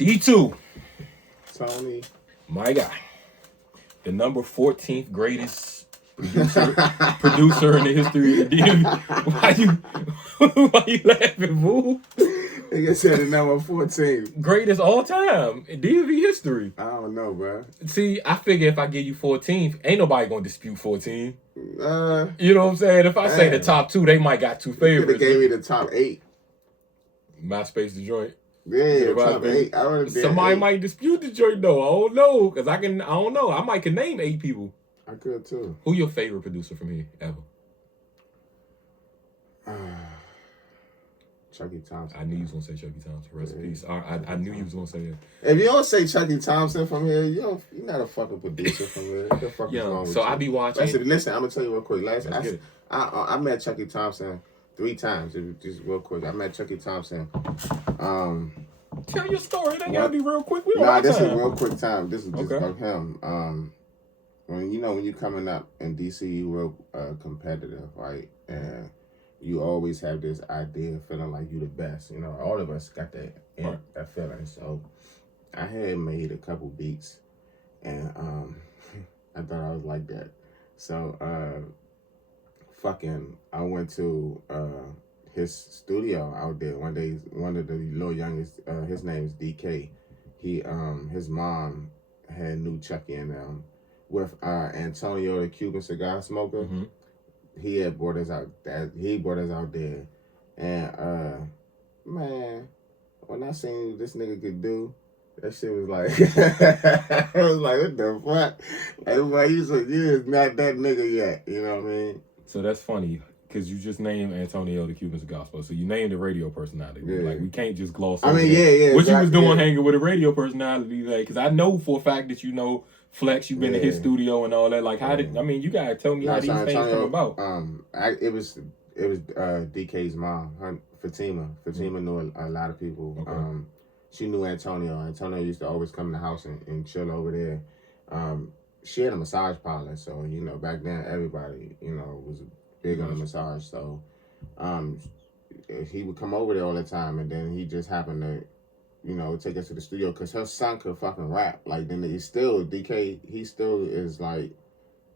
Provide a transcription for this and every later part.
T2. Tony. My guy. The number 14th greatest producer in the history of the DMV. Why you laughing, fool? Nigga said the number 14. Greatest all time in DMV history. I don't know, bro. See, I figure if I give you 14th, ain't nobody gonna dispute 14. You know what I'm saying? If I say the top two, they might got two favorites. You could have gave me the top 8. MySpace the joint. Yeah, top 8. I would have been Somebody 8. might dispute the joint though. I don't know, cause I don't know. I might can name 8 people. I could too. Who your favorite producer from here ever? Chucky Thompson. I knew you was gonna say Chucky Thompson. Rest in peace. I knew you was gonna say that. If you don't say Chucky Thompson from here, you're not a fucking producer from here. What the fuck is wrong with you? I be watching. Listen, I'm gonna tell you real quick. I met Chucky Thompson 3 times. Just real quick. I met Chucky Thompson. Tell your story. That gotta be real quick. This is a real quick time. This is just about him. When you coming up in DC, you real competitive, right? And you always have this idea of feeling like you the best. You know, all of us got that feeling. So I had made a couple beats, and I thought I was like that. So I went to his studio out there one day. One of the little youngest, his name is DK. His mom had knew Chucky and them with Antonio, the Cuban cigar smoker. Mm-hmm. He had brought us out. He brought us out there, and man, when I seen what this nigga could do, that shit was like, I was like, what the fuck? Like, boy, you is not that nigga yet. You know what I mean? So that's funny because you just named Antonio the Cuban cigar smoker. So you named a radio personality. Yeah. Like we can't just gloss over. I mean, yeah. What you was doing hanging with a radio personality, like? Because I know for a fact that you know Flex, you've been to his studio and all that. Like, how did? I mean, you gotta tell me how these things come about. It was DK's mom, Fatima. Fatima knew a lot of people. Okay. She knew Antonio. Antonio used to always come to the house and chill over there. She had a massage parlor, so back then everybody was big on the massage. So he would come over there all the time, and then he just happened to take us to the studio because her son could fucking rap. Like, then DK, he still is like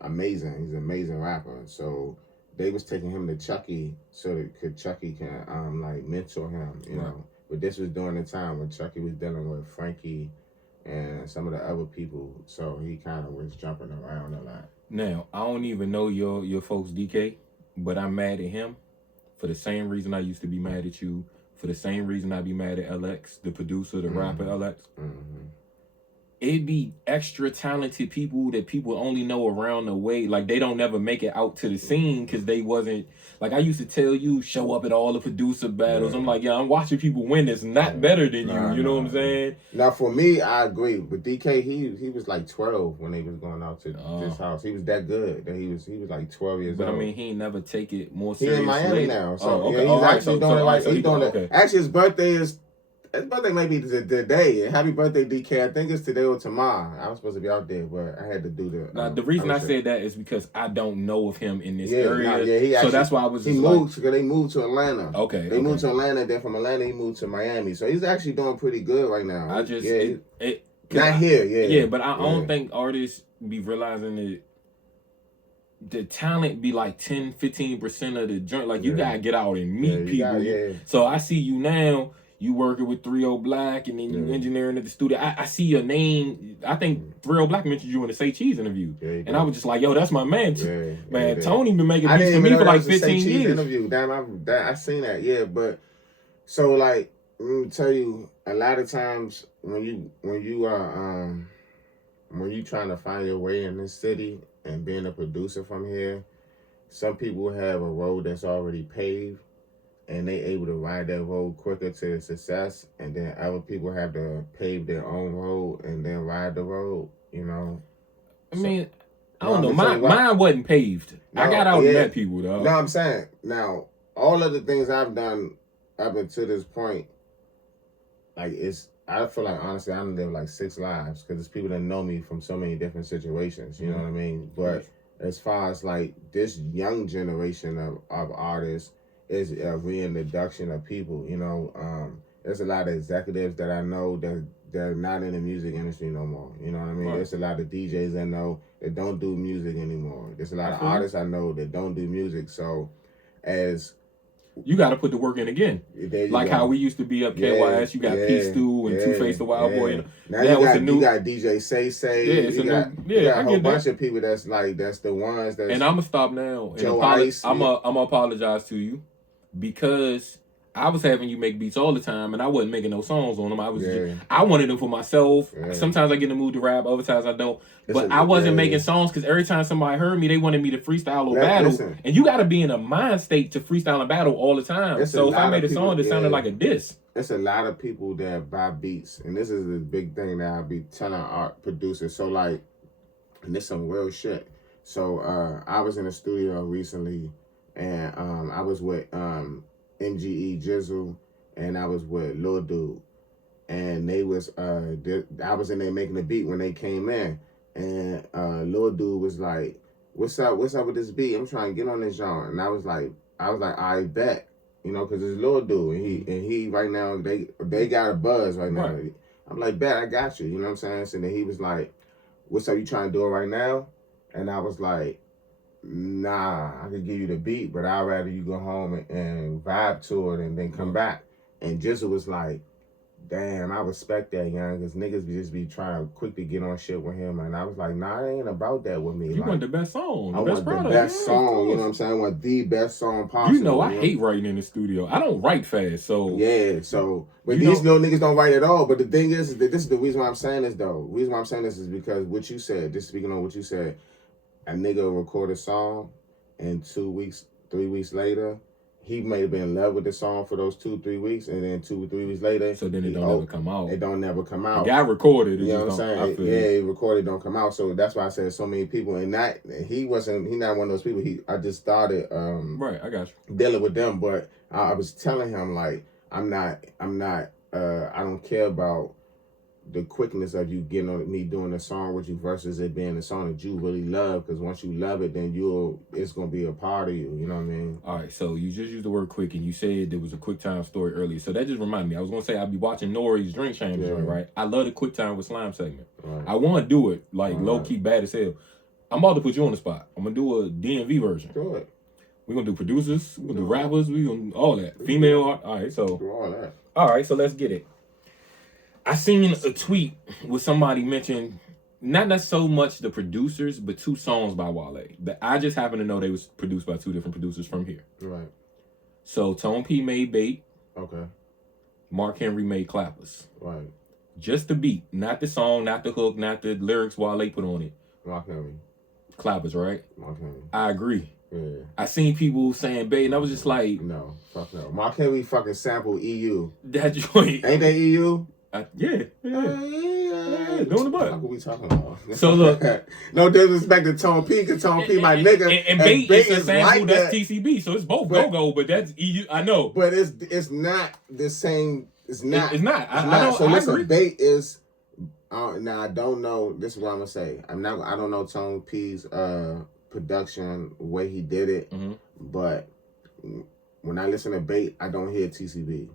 amazing. He's an amazing rapper. So they was taking him to Chucky so that Chucky can like mentor him, you know. But this was during the time when Chucky was dealing with Frankie and some of the other people. So he kind of was jumping around a lot. Now, I don't even know your folks DK, but I'm mad at him for the same reason I used to be mad at you. For the same reason I be mad at LX, the producer, the rapper LX. Mm-hmm. It'd be extra talented people that people only know around the way. Like, they don't never make it out to the scene because they wasn't... Like, I used to tell you, show up at all the producer battles. Yeah. I'm like, I'm watching people win. It's not better than you. You know what I'm saying? Now, for me, I agree. But DK, he was like 12 when they was going out to this house. He was that good. That he was like 12 years old. But, I mean, he ain't never take it more seriously. He's in Miami now. So, okay. He's actually doing it right. He's doing it. Actually, his birthday may be today. Happy birthday, DK. I think it's today or tomorrow. I was supposed to be out there, but I had to do the... Now, the reason I said that is because I don't know of him in this area. So that's why I was just they moved to Atlanta. Okay. They moved to Atlanta. Then from Atlanta, he moved to Miami. So he's actually doing pretty good right now. I just... not here, Yeah, but I don't think artists be realizing that the talent be like 10-15% of the joint. Like, you gotta get out and meet people. So I see you now... You working with 3-0 Black, and then you engineering at the studio. I see your name. I think 3-0 Black mentioned you in the Say Cheese interview. And I was just like, yo, that's my man. Tony been making beats for me for like 15 years. Interview. Damn, I seen that. Yeah, but so like, let me tell you, a lot of times when you trying to find your way in this city and being a producer from here, some people have a road that's already paved. And they able to ride that road quicker to success, and then other people have to pave their own road and then ride the road, I mean, I don't know. Mine wasn't paved. I got out and met people, though. No, I'm saying, now, all of the things I've done up until this point, like, I feel like, honestly, I done lived like 6 lives, because there's people that know me from so many different situations, you know what I mean? But as far as, like, this young generation of artists, is a reintroduction of people, there's a lot of executives that I know that they're not in the music industry no more. You know what I mean? Right. There's a lot of DJs I know that don't do music anymore. There's a lot of artists I know that don't do music. So, as you got to put the work in again. Like how we used to be up KYS. You got P Stu and Two Face the Wild Boy. And now you got DJ Say. Yeah, you got a whole bunch of people that's the ones that. And I'm gonna stop now. Joe Ice. I'm gonna apologize to you because I was having you make beats all the time, and I wasn't making no songs on them. I wanted them for myself. Yeah. Sometimes I get in the mood to rap, other times I don't. But I wasn't making songs because every time somebody heard me, they wanted me to freestyle or battle. Listen. And you got to be in a mind state to freestyle and battle all the time. So if I made a song that sounded like a diss. It's a lot of people that buy beats, and this is the big thing that I be telling art producers. So and this some real shit. So I was in the studio recently, and I was with MGE Jizzle, and I was with Lil Dude, and they was I was in there making the beat when they came in, and Lil Dude was like, what's up with this beat? I'm trying to get on this genre. And I was like, I bet, because it's Lil Dude, and he right now they got a buzz right now. Right. I'm like, bet, I got you, you know what I'm saying? So then he was like, what's up, you trying to do it right now? And I was like, nah, I could give you the beat, but I'd rather you go home and vibe to it and then come back. And Jizzle was like, damn, I respect that, young, because niggas just be trying to quickly get on shit with him. And I was like, nah, it ain't about that with me. You want the best song. I want the best song, you know what I'm saying? I want the best song possible. I hate writing in the studio. I don't write fast, so... Yeah, but these little niggas don't write at all. But the thing is, that this is the reason why I'm saying this, though. The reason why I'm saying this is because what you said, just speaking on what you said, a nigga will record a song, and 2 weeks, 3 weeks later, he may have been in love with the song for those 2-3 weeks, and then 2 or 3 weeks later, so then it don't ever come out. It don't never come out. The guy recorded it. You know what I'm saying? He recorded, don't come out. So that's why I said so many people, and he not one of those people. I just started right. I got you dealing with them, but I was telling him like I don't care about the quickness of you getting on me doing a song with you versus it being a song that you really love, because once you love it, then it's gonna be a part of you. You know what I mean? All right. So you just used the word quick, and you said there was a quick time story earlier. So that just reminded me. I was gonna say I'd be watching Nori's Drink Chamber, right? I love the quick time with Slime segment. Right. I want to do it like low key bad as hell. I'm about to put you on the spot. I'm gonna do a DMV version. Do it. We're gonna do producers. We're gonna do rappers. We're gonna do all that. Female art. All right. So do all that. All right. So let's get it. I seen a tweet where somebody mentioned not so much the producers, but 2 songs by Wale. That I just happen to know they was produced by 2 different producers from here. Right. So Tone P made Bait. Okay. Mark Henry made Clappers. Right. Just the beat, not the song, not the hook, not the lyrics Wale put on it. Mark Henry. Clappers, right? Mark Henry. I agree. Yeah. I seen people saying Bait, and I was just like, no, fuck no. Mark Henry fucking sampled EU. That joint. Ain't that EU? Yeah. Doing the butt. What are we talking about? So look, no disrespect to Tone P, because Tone P my nigga. And Bait is a sample like that's TCB, so it's both go-go, but that's EU. I know, but it's not the same. It's not. It's not. So listen, agree. Bait is. Now I don't know. This is what I'm gonna say. I don't know Tone P's production, the way he did it, but when I listen to Bait, I don't hear TCB.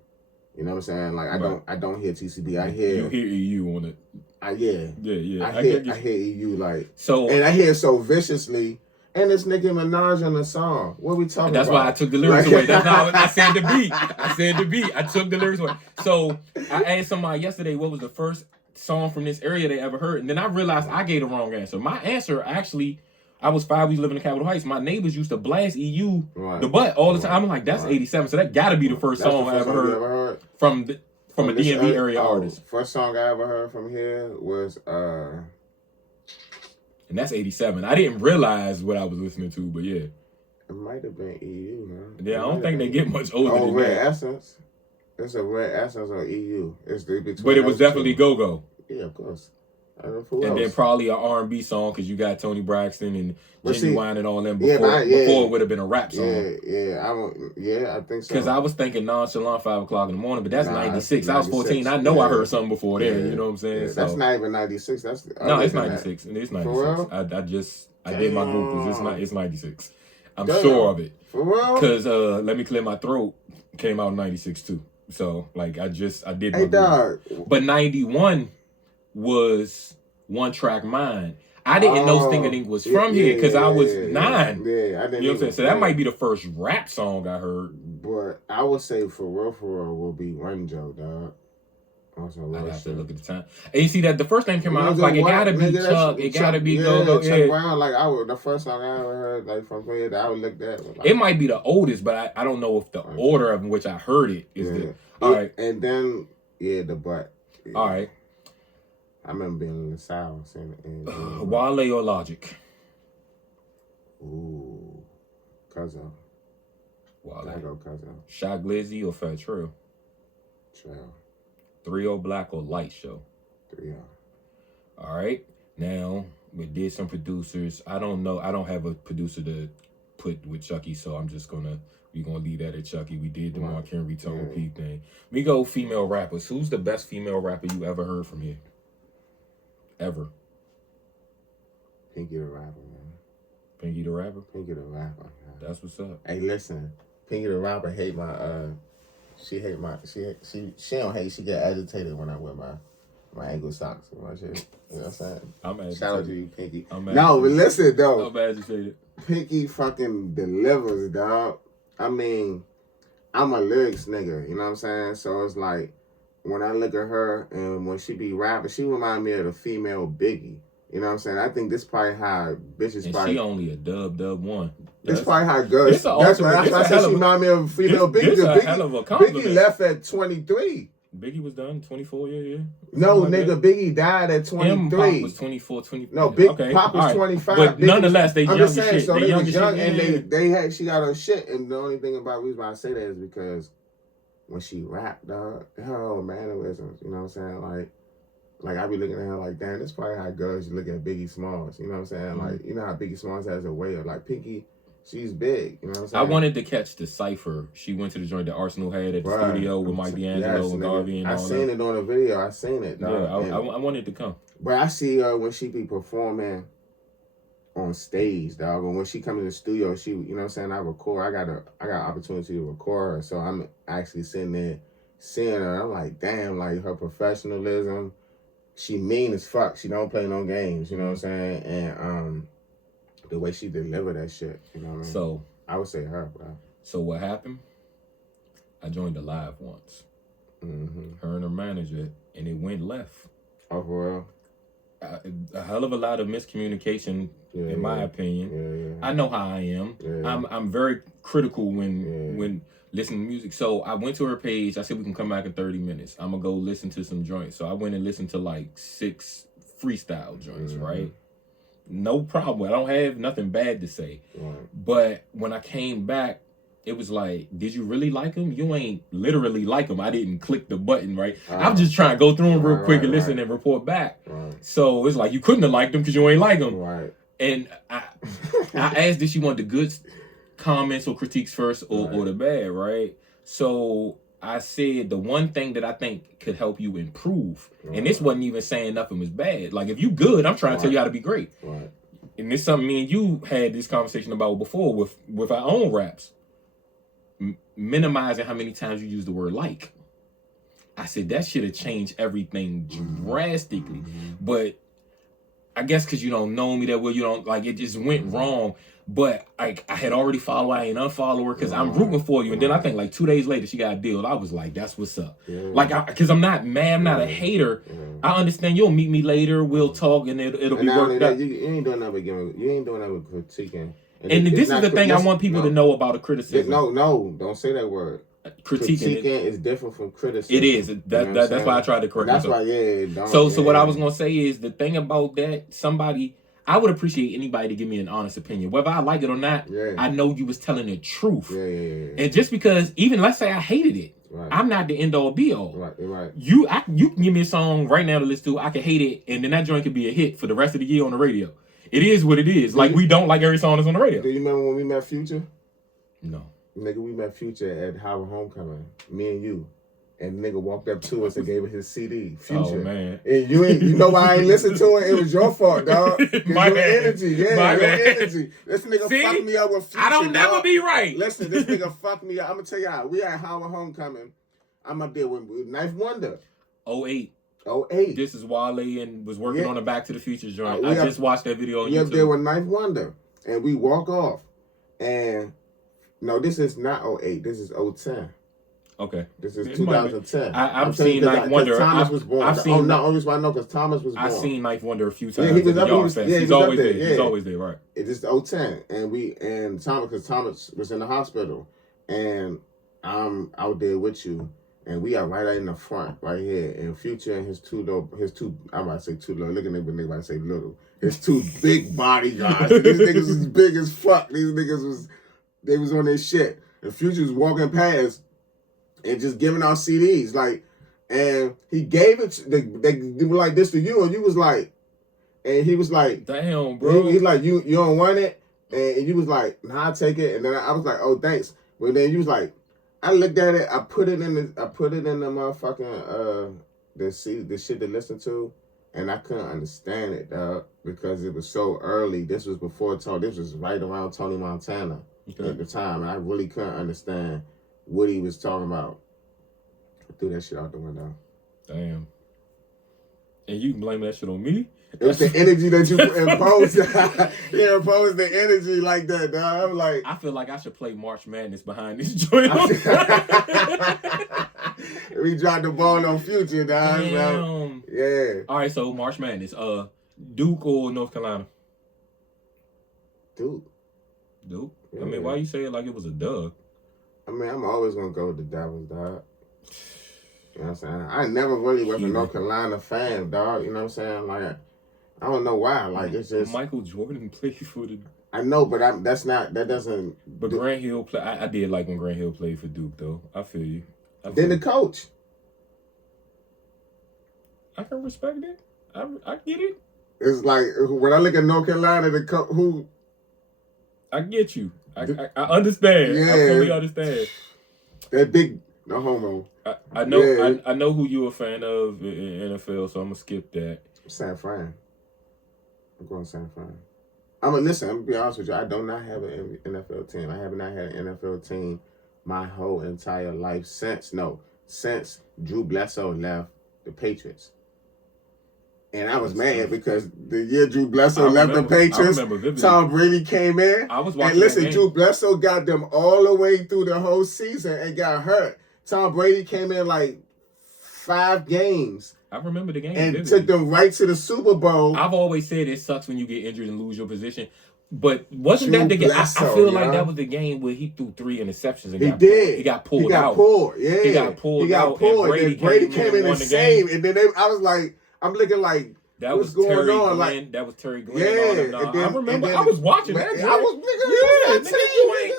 You know what I'm saying? Like I don't hear TCB. I hear you hear EU on it. I hear EU like so, and I hear so viciously. And it's Nicki Minaj on the song. What are we talking about? That's why I took the lyrics away. That's not I said the beat. I took the lyrics away. So I asked somebody yesterday what was the first song from this area they ever heard, and then I realized I gave the wrong answer. My answer actually. I was 5 weeks living in Capitol Heights. My neighbors used to blast EU the butt all the time. I'm like, that's 87. So that got to be the first song I ever heard from a DMV area artist. First song I ever heard from here was and that's 87. I didn't realize what I was listening to, but yeah. It might have been EU, man. Yeah, I don't think they get much older than Red that. Essence. It's a Red Essence on EU. But it was definitely go-go. Yeah, of course. And then probably an R&B song, because you got Tony Braxton and Genuine and all them before it would have been a rap song. I think so. Because I was thinking Nonchalant 5 o'clock in the morning, but that's 96. I was 14. I know I heard something before then. You know what I'm saying? Yeah, that's not even 96. It's 96. And it's 96. I did my Googles. It's 96. I'm sure of it. For real? Because Let Me Clear My Throat came out in 96 too. So like I did my Hey, dog. But 91 was One Track Mind. I didn't know Stingadink was from here because I was 9. Yeah, I didn't. You know what I'm saying? So that might be the first rap song I heard. But I would say for real will be Run Joe, dog. I have to look at the time. And you see that the first name came out, I was like, it gotta be Chuck. It gotta be Go. Chuck Brown. Like the first song I ever heard, like from here that I would look at. Like, it might be the oldest, but I don't know if the order of which I heard it is the. All right. And then the butt. Yeah. All right. I remember being in the South and Wale or Logic. Ooh, Cuzzo. Wale. I go Cuzzo. Shot Glizzy or Fat Trail. Trail. 3-0 Black or Light Show. 3-0. All right. Now we did some producers. I don't know. I don't have a producer to put with Chucky, so I'm just gonna leave that at Chucky. We did the Mark Henry Tone P thing. We go female rappers. Who's the best female rapper you ever heard from here? Ever? Pinky the Rapper, man. Pinky the Rapper? Pinky the Rapper. Man. That's what's up. Hey, listen. Pinky the Rapper hate my she don't hate, she get agitated when I wear my ankle socks and my shit. You know what I'm saying? I'm agitated. Shout out to you, Pinky. No, but listen though. I'm agitated. Pinky fucking delivers, dog. I mean, I'm a lyrics nigga, you know what I'm saying? So it's like when I look at her and when she be rapping, she remind me of the female Biggie. You know what I'm saying? I think this probably how bitches and probably. She only a dub one. This probably how girls. That's why I said she remind me of a female Biggie. This a hell of a compliment. Biggie left at 23. Biggie was done 24, yeah. No, nigga, Biggie died at 23. Pop was 24, 25. No, Pop was 25. But Biggie nonetheless, they I'm young just saying, shit. So they was young shit, and they had, she got her shit. And the only thing about the reason why I say that is because when she rapped, dog, her whole mannerisms, you know what I'm saying? Like I be looking at her like, damn, that's probably how girls look at Biggie Smalls. You know what I'm saying? Mm-hmm. Like, you know how Biggie Smalls has a way of like Pinky, she's big. You know what I'm saying? I wanted to catch the cipher. She went to the joint that Arsenal had at the studio with Mike D'Angelo and Garvey and all that. I seen it on the video. I seen it. Dog. Yeah, I wanted to come. But I see her when she be performing on stage, dog. And when she come in the studio, she, you know what I'm saying, I record. I got opportunity to record her. So I'm actually sitting there seeing her. I'm like, damn, like her professionalism. She mean as fuck. She don't play no games, you know what I'm saying? And the way she delivered that shit, you know what I mean? So I would say her, bro. So what happened? I joined the live once. Mm-hmm. Her and her manager, and it went left. Oh, for real? A hell of a lot of miscommunication, in my opinion. Yeah. I know how I am. Yeah. I'm very critical when listening to music. So I went to her page. I said we can come back in 30 minutes. I'm gonna go listen to some joints. So I went and listened to like 6 freestyle joints, right? No problem. I don't have nothing bad to say. Right. But when I came back, it was like, did you really like him? You ain't literally like him. I didn't click the button, right? I'm just trying to go through him real quick and listen and report back. Right. So it's like, you couldn't have liked him because you ain't like him. Right. And I asked if she wanted the good comments or critiques first or the bad, right? So I said the one thing that I think could help you improve, and this wasn't even saying nothing was bad. Like, if you good, I'm trying to tell you how to be great. Right. And it's something me and you had this conversation about before with our own raps. Minimizing how many times you use the word like. I said that should have changed everything drastically. But I guess because you don't know me that well, you don't, like, it just went wrong. But I had already followed, I ain't unfollow her because I'm rooting for you. And then I think like 2 days later, she got a deal. I was like, that's what's up. Like, because I'm not mad, I'm not a hater. I understand you'll meet me later, we'll talk, and it'll be worked out. You ain't doing nothing critiquing. And this is the thing I want people to know about a criticism. No, don't say that word. Critiquing is different from criticism. It is. That's why I tried to correct myself. That's why, So what I was going to say is the thing about that, I would appreciate anybody to give me an honest opinion. Whether I like it or not, I know you was telling the truth. And just because, even let's say I hated it, I'm not the end all be all. Right. You can give me a song right now to listen to, I can hate it, and then that joint could be a hit for the rest of the year on the radio. It is what it is. Like, we don't like every song that's on the radio. Do you remember when we met Future? No. Nigga, we met Future at Howard Homecoming. Me and you. And nigga walked up to us and gave us his CD. Future. Oh, man. And you know why I ain't listened to it? It was your fault, dog. My bad. Energy. Yeah, My your bad. energy. This nigga fucked me up with Future. I don't never be right. Listen, this nigga fucked me up. I'm gonna tell y'all, we at Howard Homecoming. I'm up there with Knife Wonder. 08. 08. This is Wale and was working on the Back to the Future joint. I just watched that video on YouTube. We up there with Knife Wonder. And we walk off. And no, this is not 08. This is 010. Okay. This is 2010. I've seen Knife Wonder. Thomas was born. I've seen. No, only reason I know because Thomas was born. I've seen Knife Wonder a few times. Yeah, he was up. He's always there. Yeah. He's always there, right? It is 010, and Thomas, because Thomas was in the hospital, and I'm out there with you, and we are right in the front, right here, and Future and his two, I'm about to say two little, look at them, but they about to say little, his two big bodyguards. These niggas was big as fuck. These niggas they was on their shit. And Future was walking past and just giving out CDs, like, and he gave it, they were like this to you, and you was like, and he was like, damn, bro. He's like, you don't want it? And you was like, nah, I'll take it. And then I was like, oh, thanks. But then you was like, I looked at it, I put it in the motherfucking, the shit to listen to, and I couldn't understand it, dog, because it was so early. This was before this was right around Tony Montana at the time, and I really couldn't understand what he was talking about. I threw that shit out the window. Damn. And you can blame that shit on me? It was the energy that you imposed. You imposed the energy like that, dog. I'm like, I feel like I should play March Madness behind this joint. We dropped the ball on Future, dog. Damn. Yeah. All right, so March Madness. Duke or North Carolina? Duke. Duke? Yeah. I mean, why you say it like it was a dub? I mean, I'm always gonna go with the Devils, dog. You know what I'm saying? I never really was a North Carolina fan, dog. You know what I'm saying? Like, I don't know why. Like, it's just Michael Jordan played for the. I know, but that doesn't. But Grant Hill play. I did like when Grant Hill played for Duke, though. I feel you. Then the coach. I can respect it. I get it. It's like when I look at North Carolina, the coach who. I get you. I understand. Yeah. I fully understand. That big no homo. I know. Yeah. I know who you're a fan of in NFL, so I'm gonna skip that. San Fran. I'm going San Fran. I'm gonna be honest with you. I do not have an NFL team. I have not had an NFL team my whole entire life since Drew Bledsoe left the Patriots. And I was mad because the year Drew Bledsoe left the Patriots, Tom Brady came in. I was watching. And listen, Drew Bledsoe got them all the way through the whole season and got hurt. Tom Brady came in like 5 games. I remember the game. And vividly. took them right to the Super Bowl. I've always said it sucks when you get injured and lose your position. But wasn't that the game? I feel like that was the game where he threw 3 interceptions. And he got pulled out. Yeah. He got pulled out. And Brady came in and saved. And then I was like, I'm looking like, what's going on? Like, that was Terry Glenn. Yeah. I remember. I was watching that.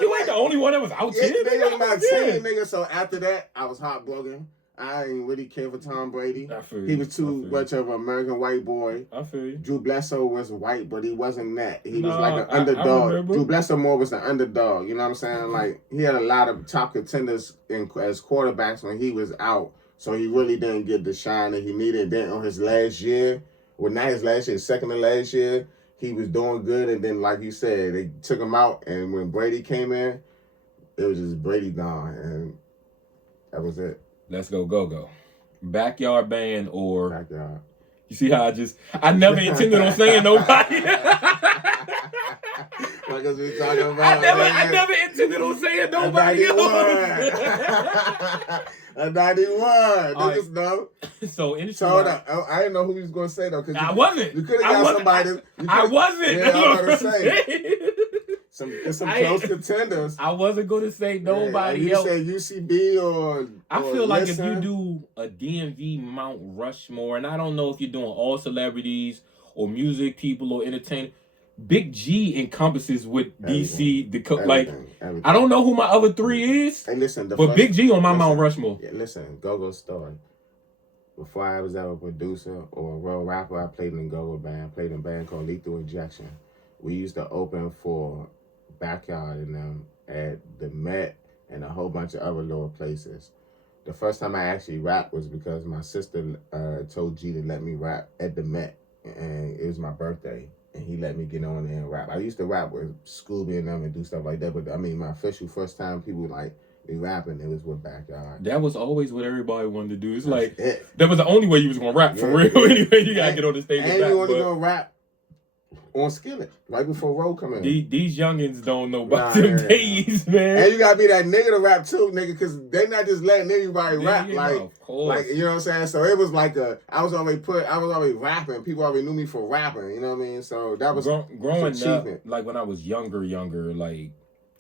You ain't the only one that was out there. Nigga, my team, nigga. So after that, I was heartbroken. I ain't really care for Tom Brady. I feel you. He was too much of an American white boy. I feel you. Drew Bledsoe was white, but he wasn't that. He was like an underdog. Drew Bledsoe more was an underdog. You know what I'm saying? Like, he had a lot of top contenders as quarterbacks when he was out. So he really didn't get the shine that he needed. Then on his last year, well, not his last year, second to last year, he was doing good. And then, like you said, they took him out. And when Brady came in, it was just Brady gone. And that was it. Let's go. Backyard band or... Backyard. You see how I never intended on saying nobody. Because we talking about... I never intended on saying nobody else. A 91. Niggas know. So, industry. So, I didn't know who he was going to say, though. I wasn't. You could have got somebody... I wasn't. Yeah, I was going to say. Some close contenders. I wasn't going to say nobody else. You said UCB or I feel like Listen. if you do a DMV Mount Rushmore, and I don't know if you're doing all celebrities or music people or entertainment, Big G encompasses with DC. Everything. I don't know who my other 3 is. Hey, listen, but Big G on my Mount Rushmore. Yeah, listen, Go-Go story. Before I was ever a producer or a real rapper, I played in a Go-Go band. I played in a band called Lethal Injection. We used to open for Backyard and them at the Met and a whole bunch of other lower places. The first time I actually rapped was because my sister told G to let me rap at the Met, and it was my birthday, and he let me get on there and rap. I used to rap with Scooby and them and do stuff like that, but I mean, my official first time people like we rapping. It was with Backyard. That was always what everybody wanted to do. It's That's like it. that was the only way you was gonna rap for real. Anyway, you gotta get on the stage and rap, you only gonna rap on Skillet right before Roll come in. These youngins don't know about them days, man. And you gotta be that nigga to rap too, nigga, because they not just letting anybody rap. Of course. Like you know what I'm saying. So it was like I was already rapping. People already knew me for rapping. You know what I mean. So that was growing up. Like when I was younger, like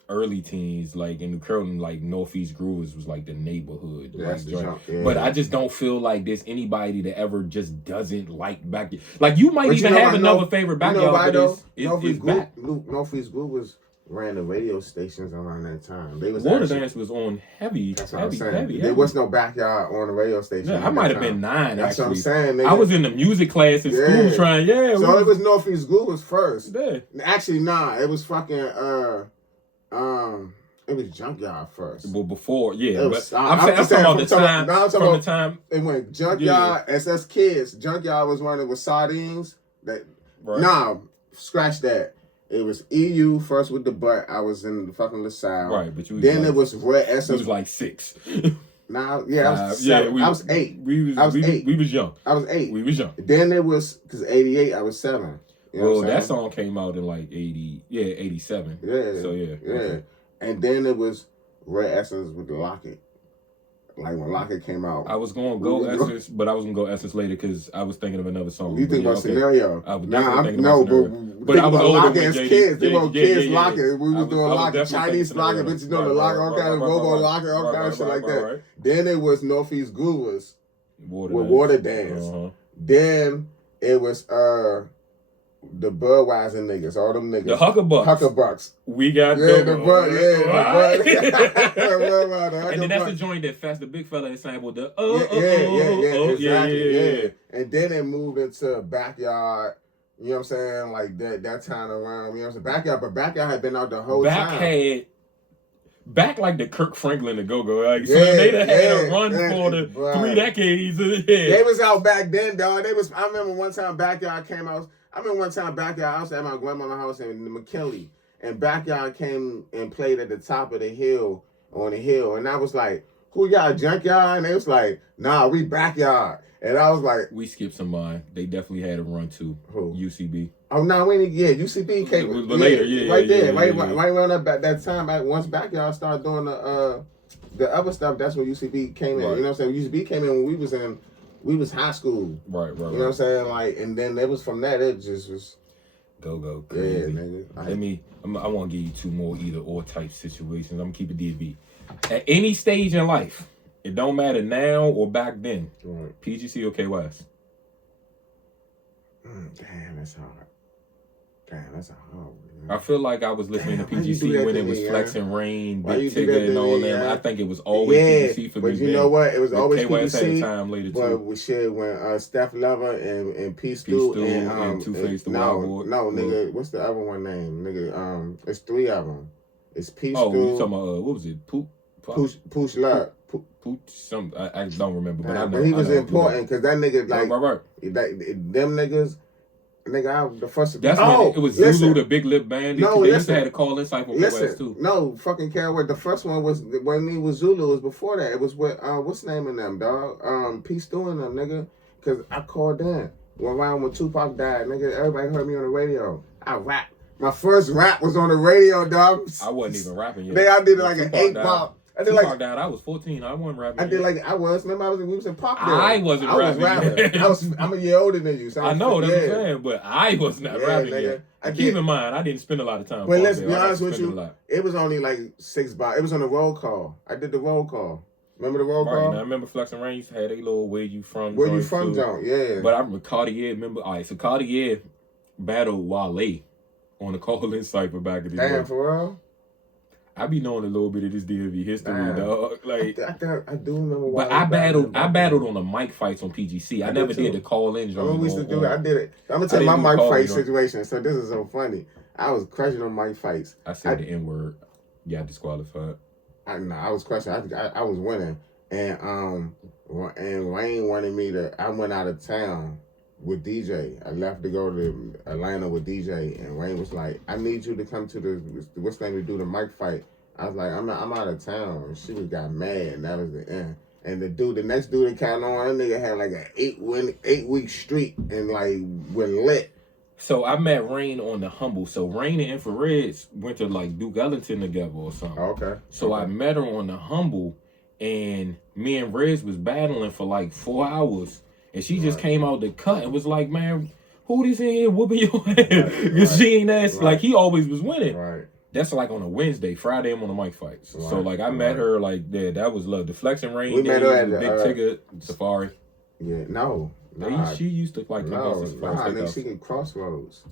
early teens, like in New Carrollton, like Northeast Groovers was like the neighborhood. That's the jump. Yeah. But I just don't feel like there's anybody that ever just doesn't like Backyard. Like you might even have another favorite Backyard, but it's back. Northeast Groovers ran the radio stations around that time. They was Water Dance was on heavy. That's what I'm saying. There was no Backyard on the radio station. Yeah, I might have been 9. That's actually. what I'm saying. Nigga. I was in the music class at school trying. So it was Northeast Groovers first. Yeah. Actually, nah. It was fucking it was Junkyard first. Well, before, yeah. Was, I'm talking about the time. From the time it went Junkyard, SS Kids. Junkyard was running with Sardines. Nah, scratch that. It was EU first with the butt. I was in the fucking LaSalle. Right, but you was then it was Red Essence. You was like 6. Nah, I was 7. I was 8. I was 8. We was young. I was 8. We was young. Then it was, because 88, I was 7. You know that song came out in like 87. Yeah. So yeah. Okay. And then it was Red Essence with the Locket. Like when Locket came out. I was going to go Essence, but I was going to go Essence later because I was thinking of another song. You think about Scenario? I was definitely thinking about Scenario. But I was older Locket as kids. They were kids Locket. We was doing Locket. Chinese Locket, bitches doing the Locket, all kind of Robo Locket, all kind of shit like that. Then it was Northeast Groovers with Water Dance. Then it was the Budweiser niggas, all them niggas. The Huckabucks. We got the Bud. And then that's the joint that Fast the Big Fella is saying with the exactly. And then it moved into Backyard. You know what I'm saying? Like that time around. You know what I'm saying? Backyard, but Backyard had been out the whole time. Back like the Kirk Franklin the Go-Go. Like, so they had a run for the 3 decades. They was out back then, dog. I remember one time Backyard came out. I was at my grandmama's house in McKinley, and Backyard came and played at the top of the hill, on the hill, and I was like, who y'all, Junkyard? And they was like, nah, we Backyard. And I was like... We skipped some mine. They definitely had a run too. Who? UCB. Oh, no, UCB came... later, right around that time, once Backyard started doing the other stuff, that's when UCB came in. Right. You know what I'm saying? UCB came in when we was high school. Right. You know what I'm saying? Like, and then it was from that, it just was... Go crazy. Yeah, nigga. I want to give you 2 more either or type situations. I'm going to keep it DB. At any stage in life, it don't matter now or back then, right. PGC or KYS? Damn, that's hard. I feel like I was listening to PGC when it was Flex and Rain, Big Tigger, and all that. I think it was always PGC for me. But you know what? It was always KYS PGC. Had a time later too. But shit, when Steph Lover and P Stu and Two Face the Wild Boy. No, nigga, what's the other one name? Nigga, it's 3 of them. It's P Stu. Oh, you talking about what was it? Push Love. Some I don't remember, but I know. But he was important because that nigga right. Them niggas. Nigga, the first. That's when it was Zulu, the Big Lip Band. They used to have to call in cycle KYS too. No, fucking care what. The first one was when he was Zulu. It was before that. It was with what's the name of them, dog? P Stu and them, nigga. Cause I called in around when Tupac died, nigga. Everybody heard me on the radio. I rap. My first rap was on the radio, dog. I wasn't even rapping yet. I did like an 8 pop. I did Tupac died. I was 14. I wasn't rapping. Remember we was in Park there. I wasn't rapping. I'm a year older than you. So I know that's what I'm saying, but I was not rapping yet. Keep in mind, I didn't spend a lot of time. But let's be honest with you, it was only like 6 bars. It was on the roll call. I did the roll call. Remember the roll call? And I remember Flex and Rain used to have a little Where You From John, yeah. But I remember Cartier. So Cartier battled Wale on the call-in cypher back in the day. Damn, for real? I be knowing a little bit of this DMV history, dog. Like I do remember. But I battled on the mic fights on PGC. I never did the call-in. We used to do it. I did it. I'm gonna tell you my mic fight situation. So this is so funny. I was crushing on mic fights. I said the N-word. Yeah, disqualified. I was crushing. I was winning, and Wayne wanted me to. I went out of town with DJ. I left to go to Atlanta with DJ, and Wayne was like, I need you to come to what's name to do the mic fight. I was like, I'm out of town. And she just got mad, and that was the end. And the next dude that came on, that nigga had like an 8-week streak, and like went lit. So I met Rain on the Humble. So Rain and Infrareds went to like Duke Ellington together or something. Okay. So I met her on the Humble, and me and Reds was battling for like 4 hours, and she just came out the cut and was like, "Man, who this in here whooping your head?" Because she ain't asked. Like he always was winning. Right. That's like on a Wednesday. Friday I'm on the mic fights. Right. So like I met her like that was love. The Flexion Rain. We met her at the Big Ticket Safari. Yeah, no. She used to like nigga, she get Crossroads.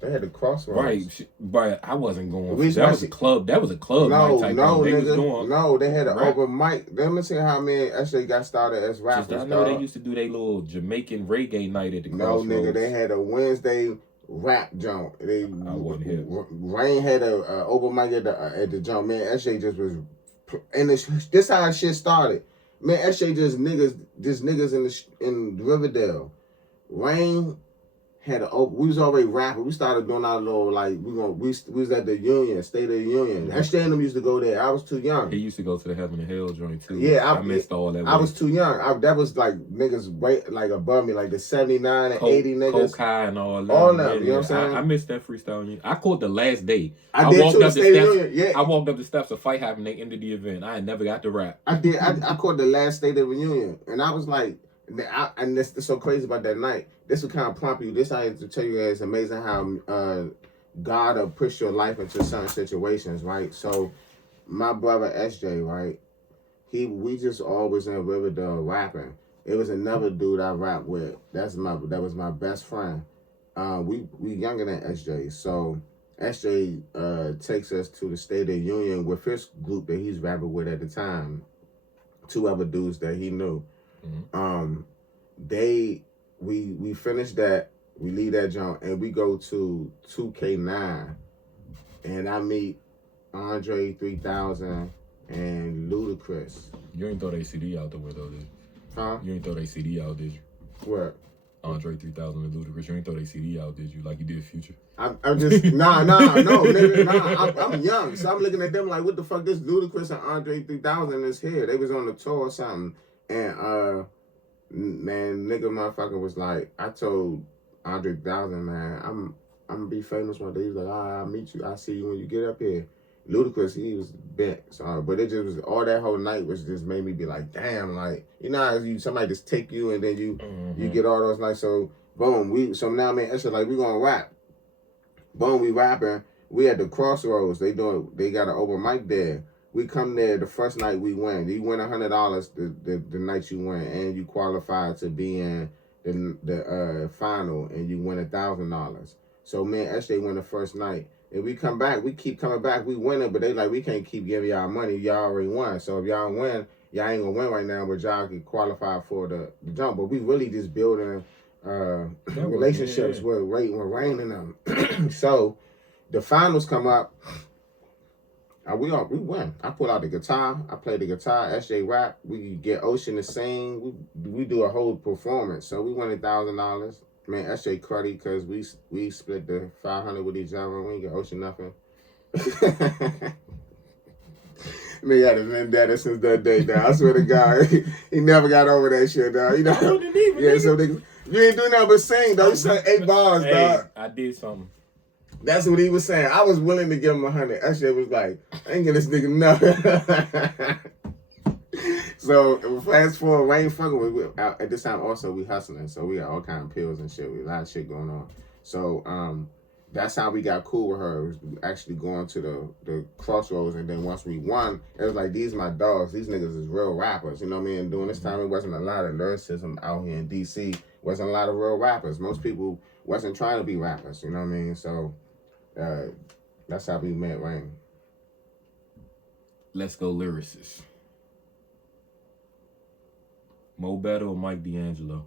They had the Crossroads. Right, but I wasn't going. That was a club. That was a club night type no, thing. Nigga, they had an open mic. Let me tell you how me actually got started as rappers. I know they used to do their little Jamaican reggae night at the Crossroads. No, nigga, they had a Wednesday rap jump. I wasn't here. Rain had a open mic at the jump. Man, SJ just was, and this how shit started. Man, SJ just niggas in Riverdale. Rain had we was already rapping. We started doing our little like we was at the Union, State of the Union. SJ and them used to go there. I was too young. He used to go to the Heaven and Hell joint too. Yeah, I missed all that. I was too young. That was like niggas way like above me, like the 79 and 80 niggas. Coke and all that. All them, you know what I'm saying? I missed that freestyle. I caught the last day. I did walked up the steps. Yeah. I walked up the steps. A fight happened. They ended the event. I had never got to rap. I did. I caught the last State of the Union, and I was like, and that's so crazy about that night. This would kind of prompt you. This I have to tell you guys, it's amazing how God will push your life into certain situations, right? So, my brother SJ, right? We just always in Riverdale rapping. It was another dude I rap with. That was my best friend. We younger than SJ, so SJ takes us to the State of the Union with his group that he's rapping with at the time. 2 other dudes that he knew. Mm-hmm. We finish that, we leave that jump, and we go to 2K9, and I meet Andre 3000 and Ludacris. You ain't throw their CD out the window, did you? Huh? You ain't throw their CD out, did you? What? Andre 3000 and Ludacris. You ain't throw their CD out, did you? Like you did Future. I'm just no, nigga, nah. I'm young, so I'm looking at them like, what the fuck? This Ludacris and Andre 3000 is here. They was on the tour or something, and man, nigga, motherfucker was like, I told Andre 3000, man, I'm gonna be famous one day. He was like, I'll meet you. I'll see you when you get up here. Ludacris, he was bent, so but it just was all that whole night was just made me be like, damn, like how somebody just take you and then you get all those nights. So boom, so now man, it's like we gonna rap. Boom, we rapping. We at the Crossroads. They got an open mic there. We come there the first night we win. You win $100 the night you win, and you qualify to be in the final, and you win $1,000. So me and SJ win the first night. If we come back, we keep coming back, we winning, but they like, we can't keep giving y'all money. Y'all already won. So if y'all win, y'all ain't gonna win right now, but y'all can qualify for the jump. But we really just building relationships with Rain and them. So the finals come up. We win. I pull out the guitar. I play the guitar. SJ rap. We get Ocean to sing. We do a whole performance. So we won $1,000. Man, SJ cruddy because we split the 500 with each other. We ain't get Ocean nothing. Me had a vendetta since that day, dog. I swear to God, he never got over that shit, dog. You know? So niggas, you ain't do nothing but sing, though. You sang 8 bars, dog. I did something. That's what he was saying. I was willing to give him 100. That shit was like, I ain't giving this nigga nothing. So fast forward, Rain fucking with at this time also we hustling. So we got all kind of pills and shit. We a lot of shit going on. So that's how we got cool with her. Was actually going to the Crossroads, and then once we won, it was like, these my dogs. These niggas is real rappers. You know what I mean? And during this time, it wasn't a lot of lyricism out here in DC. Wasn't a lot of real rappers. Most people wasn't trying to be rappers. You know what I mean? So that's how we met Rain. Let's go lyricists. Mo Betta or Mike D'Angelo?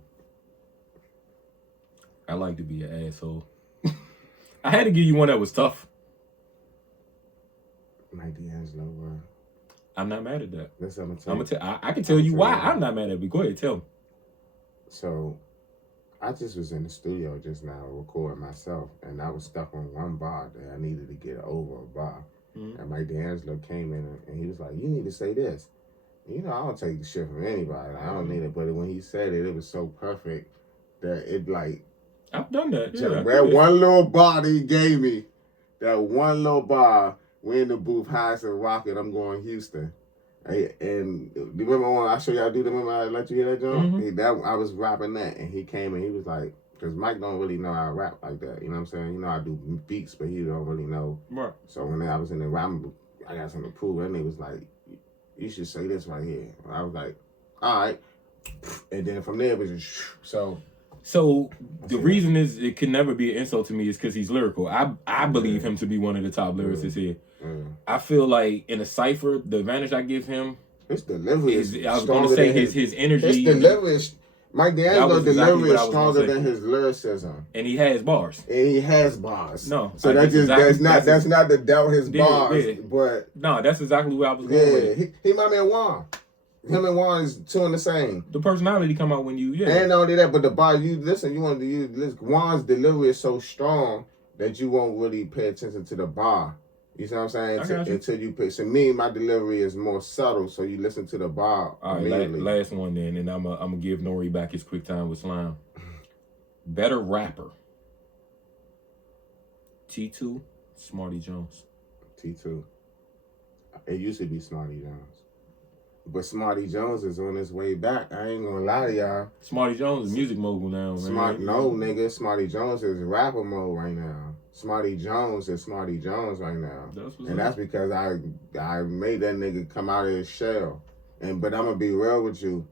I like to be an asshole. I had to give you one that was tough. Mike D'Angelo, bro. I'm not mad at that. That's what I'm gonna tell. I can tell you why I'm not mad at it. Go ahead, tell me. So, I just was in the studio just now recording myself, and I was stuck on one bar that I needed to get over a bar. And Mike D'Angelo came in and he was like, "You need to say this." You know, I don't take the shit from anybody. I don't need it. But when he said it, it was so perfect that it like. I've done that. That one little bar that he gave me, that one little bar, we in the booth, highest and rocket, I'm going Houston. Hey, and do you remember when I show y'all do the remember I let you hear that joint? I was rapping that, and he came and he was like, because Mike don't really know how to rap like that. You know what I'm saying? You know, I do beats, but he don't really know. Right. So when I was in the rap, I got something to prove. And he was like, "You should say this right here." And I was like, "All right." And then from there it was just So the reason is it can never be an insult to me is because he's lyrical. I believe him to be one of the top lyricists here. I feel like in a cipher, the advantage I give him, his delivery is I was going to say his energy. His delivery is, Mike D'Angelo's delivery is stronger than his lyricism, and he has bars. No, so that's not to doubt his bars, but no, that's exactly what I was going with. He my man Juan. Him and Juan is two in the same. The personality come out when you, And not only that, but the bar, you want to use, Juan's delivery is so strong that you won't really pay attention to the bar. You see what I'm saying? Until you pay. So me, my delivery is more subtle, so you listen to the bar. All right, last one then, and I'm gonna give Nori back his quick time with Slime. Better rapper. T2, Smarty Jones. T2. It used to be Smarty Jones. But Smarty Jones is on his way back. I ain't gonna lie to y'all. Smarty Jones is music mogul now, man. No, nigga. Smarty Jones is rapper mode right now. Smarty Jones is Smarty Jones right now. That's because I made that nigga come out of his shell. But I'm gonna be real with you.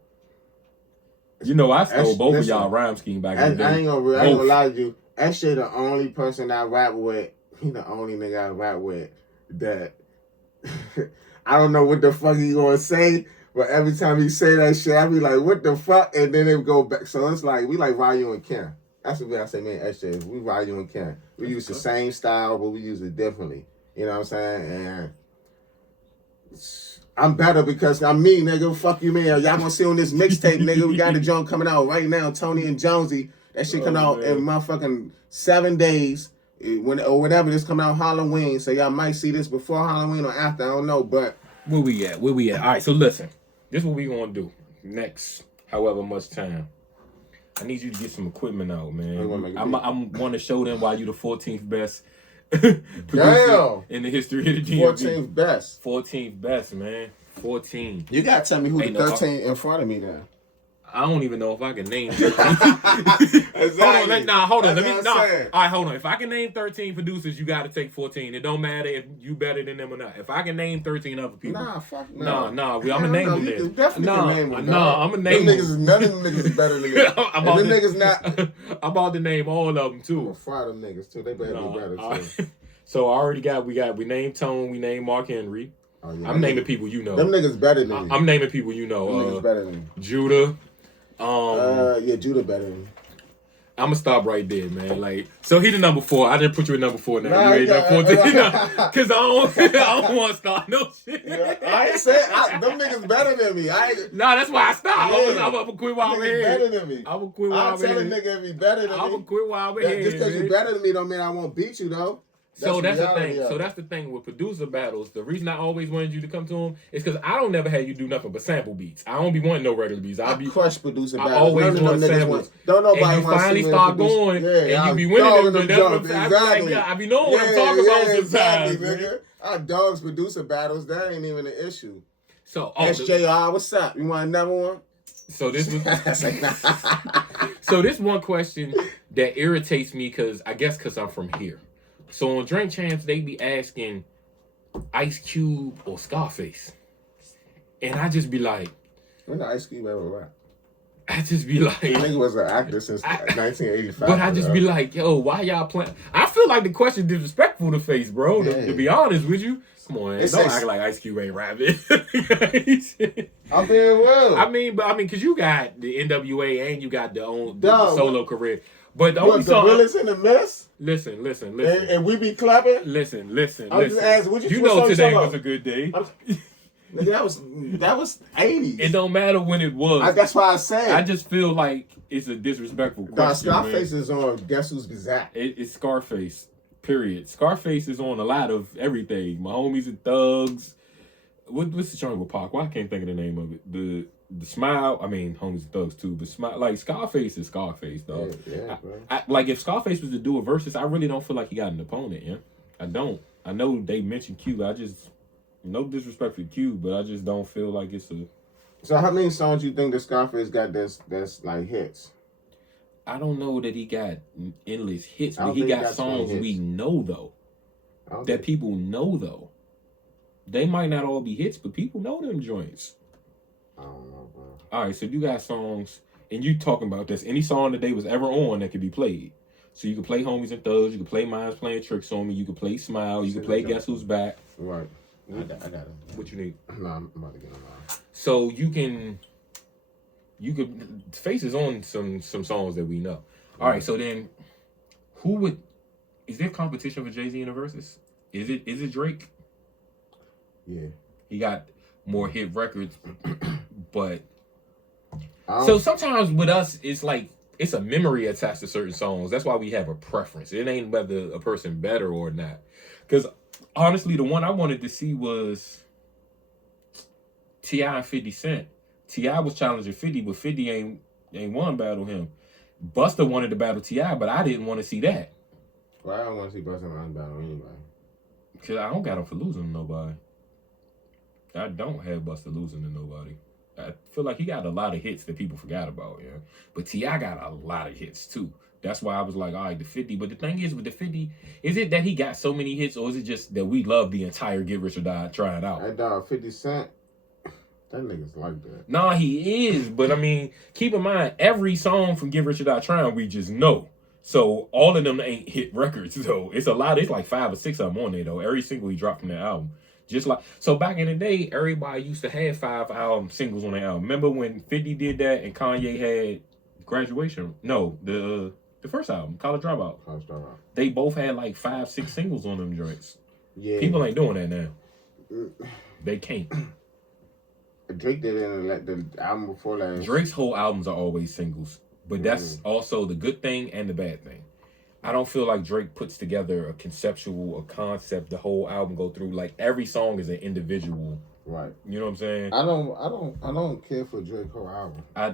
You know, I stole both of y'all rhyme scheme back in the day. I ain't gonna lie to you. Actually, the only person I rap with, he the only nigga I rap with that I don't know what the fuck he gonna say, but every time he say that shit, I be like, what the fuck? And then it go back. So it's like, we like Ryu and Ken. That's what I say, man, SJ. We Ryu and Ken. We use the same style, but we use it differently. You know what I'm saying? And I'm better because I'm me, nigga. Fuck you, man. Y'all gonna see on this mixtape, nigga. We got the joint coming out right now, Tony and Jonesy. That shit coming out in motherfucking 7 days. Or whenever this coming out Halloween, so y'all might see this before Halloween or after, I don't know, but where we at? All right, so listen, this is what we gonna do next however much time. I need you to get some equipment out, man. I'm going to show them why you the 14th best producer in the history of the DMV. 14th best, man. 14. You gotta tell me who the 13 in front of me then. I don't even know if I can name 13. Exactly. Hold on. All right, hold on. If I can name 13 producers, you got to take 14. It don't matter if you better than them or not. If I can name 13 other people. Fuck no. I'm going to name them then. You definitely can name them. I'm going to name them. None of them niggas is better than you. I'm about to name all of them, too. I'm going to fry them niggas, too. They better be better, too. So I already we named Tone, we named Mark Henry. Oh, yeah. I'm naming people you know. Them niggas better than me. I'm naming people you know. Them niggas better than me. Judah. Judah better than me. I'm gonna stop right there, man. Like, so he the number 4. I didn't put you at number 4 now. You ain't number 14. Because I don't want to start no shit. Yeah, I ain't saying them niggas better than me. That's why I stopped. Yeah. I'm gonna quit while we're here. Better than me. I'm gonna quit while we're here. I'll tell a nigga if he better than me. I'm gonna quit while we're here. Just because you better than me don't mean I won't beat you though. So that's the thing. So that's the thing with producer battles. The reason I always wanted you to come to them is because I don't never have you do nothing but sample beats. I don't be wanting no regular beats. I crush producer battles. I always want samples. Don't nobody want to see me finally start going, and you be winning them. Exactly. I be knowing what I'm talking about sometimes. Exactly, nigga. Our dogs producer battles. That ain't even an issue. So SJR, what's up? You want another one? So this was. So this one question that irritates me because I'm from here. So on Drink Champs, they be asking Ice Cube or Scarface. And I just be like... When did Ice Cube ever rap? I just be like... The nigga was an actor since 1985. But I just be like, yo, why y'all playing... I feel like the question disrespectful to Face, bro, to be honest with you. Come on, man. Don't act like Ice Cube ain't rapping. I'm being real. I mean, because you got the NWA and you got the solo career. But the only song... The Willis and the Miss? Listen. And we be clapping? Listen. I'm just asking, what you know today was a good day. Nigga, that was 80s. It don't matter when it was. That's why I said. I just feel like it's a disrespectful question. Scarface is on Guess Who's Gazette. It's Scarface. Period. Scarface is on a lot of everything. My homies and thugs. What's the joint with Pac? Why I can't think of the name of it? The Smile. I mean, homies and thugs too. But Smile, like Scarface is Scarface, dog. Yeah, I like if Scarface was to do a versus, I really don't feel like he got an opponent. Yeah, I don't. I know they mentioned Q. I just no disrespect for Q, but I just don't feel like it's a. So how many songs you think the Scarface got that's like hits? I don't know that he got endless hits, but he got songs we know though. That people know though. They might not all be hits, but people know them joints. I don't know, bro. All right, so you got songs, and you talking about this. Any song that they was ever on that could be played. So you can play Homies and Thugs, you can play Minds Playing Tricks on Me, you can play Smile, you can play Guess Who's Back. Right. I got it. What you need? No, I'm about to get them out. So you could Faces on some songs that we know. All right, so then is there competition for Jay-Z in the verses? Is it Drake? Yeah. He got more hit records, but so sometimes with us it's like it's a memory attached to certain songs. That's why we have a preference. It ain't whether a person better or not. Because honestly, the one I wanted to see was T.I. and 50 Cent. T.I. was challenging 50, but 50 ain't won battle him. Busta wanted to battle T.I., but I didn't want to see that. Well, I don't want to see Busta battle anybody. Because I don't got him for losing to nobody. I don't have Busta losing to nobody. I feel like he got a lot of hits that people forgot about, yeah. But T.I. got a lot of hits too. That's why I was like, all right, the 50. But the thing is, with the 50, is it that he got so many hits, or is it just that we love the entire Get Rich or Die trying out? That dog 50 Cent, that nigga's like that. Nah, he is. But I mean, keep in mind, every song from Get Rich or Die Trying, we just know. So all of them ain't hit records, though. It's a lot. It's like 5 or 6 of them on there, though. Every single he dropped from that album. Just like, so back in the day, everybody used to have 5 album singles on their album. Remember when 50 did that and Kanye had Graduation? No, the first album, College Dropout. College Dropout. They both had like 5, 6 singles on them joints. Yeah. People ain't doing that now. They can't. Drake did it in the album before last. Drake's whole albums are always singles. But that's also the good thing and the bad thing. I don't feel like Drake puts together a concept, the whole album go through. Like every song is an individual. Right. You know what I'm saying? I don't care for Drake's whole album. I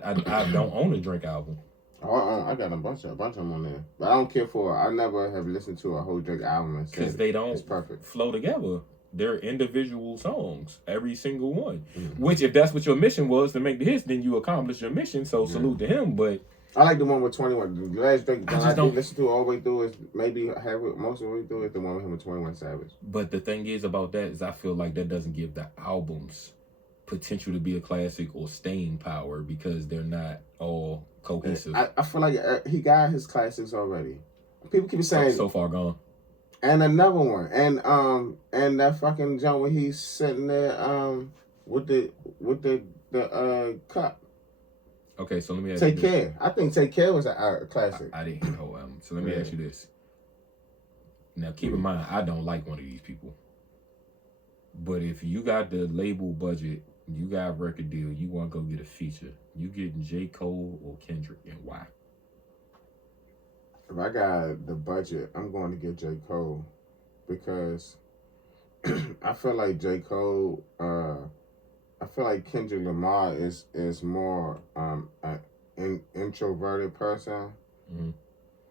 don't own a Drake album. I got a bunch of them on there. But I don't care for I never have listened to a whole Drake album and said because they don't it's perfect. Flow together. They're individual songs, every single one. Mm-hmm. Which if that's what your mission was to make the hits, then you accomplished your mission. So salute to him. But I like the one with 21. The last Drake I did listen to all the way through is maybe most of the way through is the one with him with 21 Savage. But the thing is about that is I feel like that doesn't give the albums potential to be a classic or staying power because they're not all cohesive. I feel like he got his classics already. People keep saying So Far Gone. And another one. And that fucking jump where he's sitting there with the cup. Okay, so let me ask you this. Take Care. I think Take Care was a classic. I didn't hear the whole album. So let me ask you this. Now, keep in mind, I don't like one of these people. But if you got the label budget, you got a record deal, you want to go get a feature, you getting J. Cole or Kendrick, and why? If I got the budget, I'm going to get J. Cole because I feel like J. Cole... I feel like Kendrick Lamar is more an introverted person.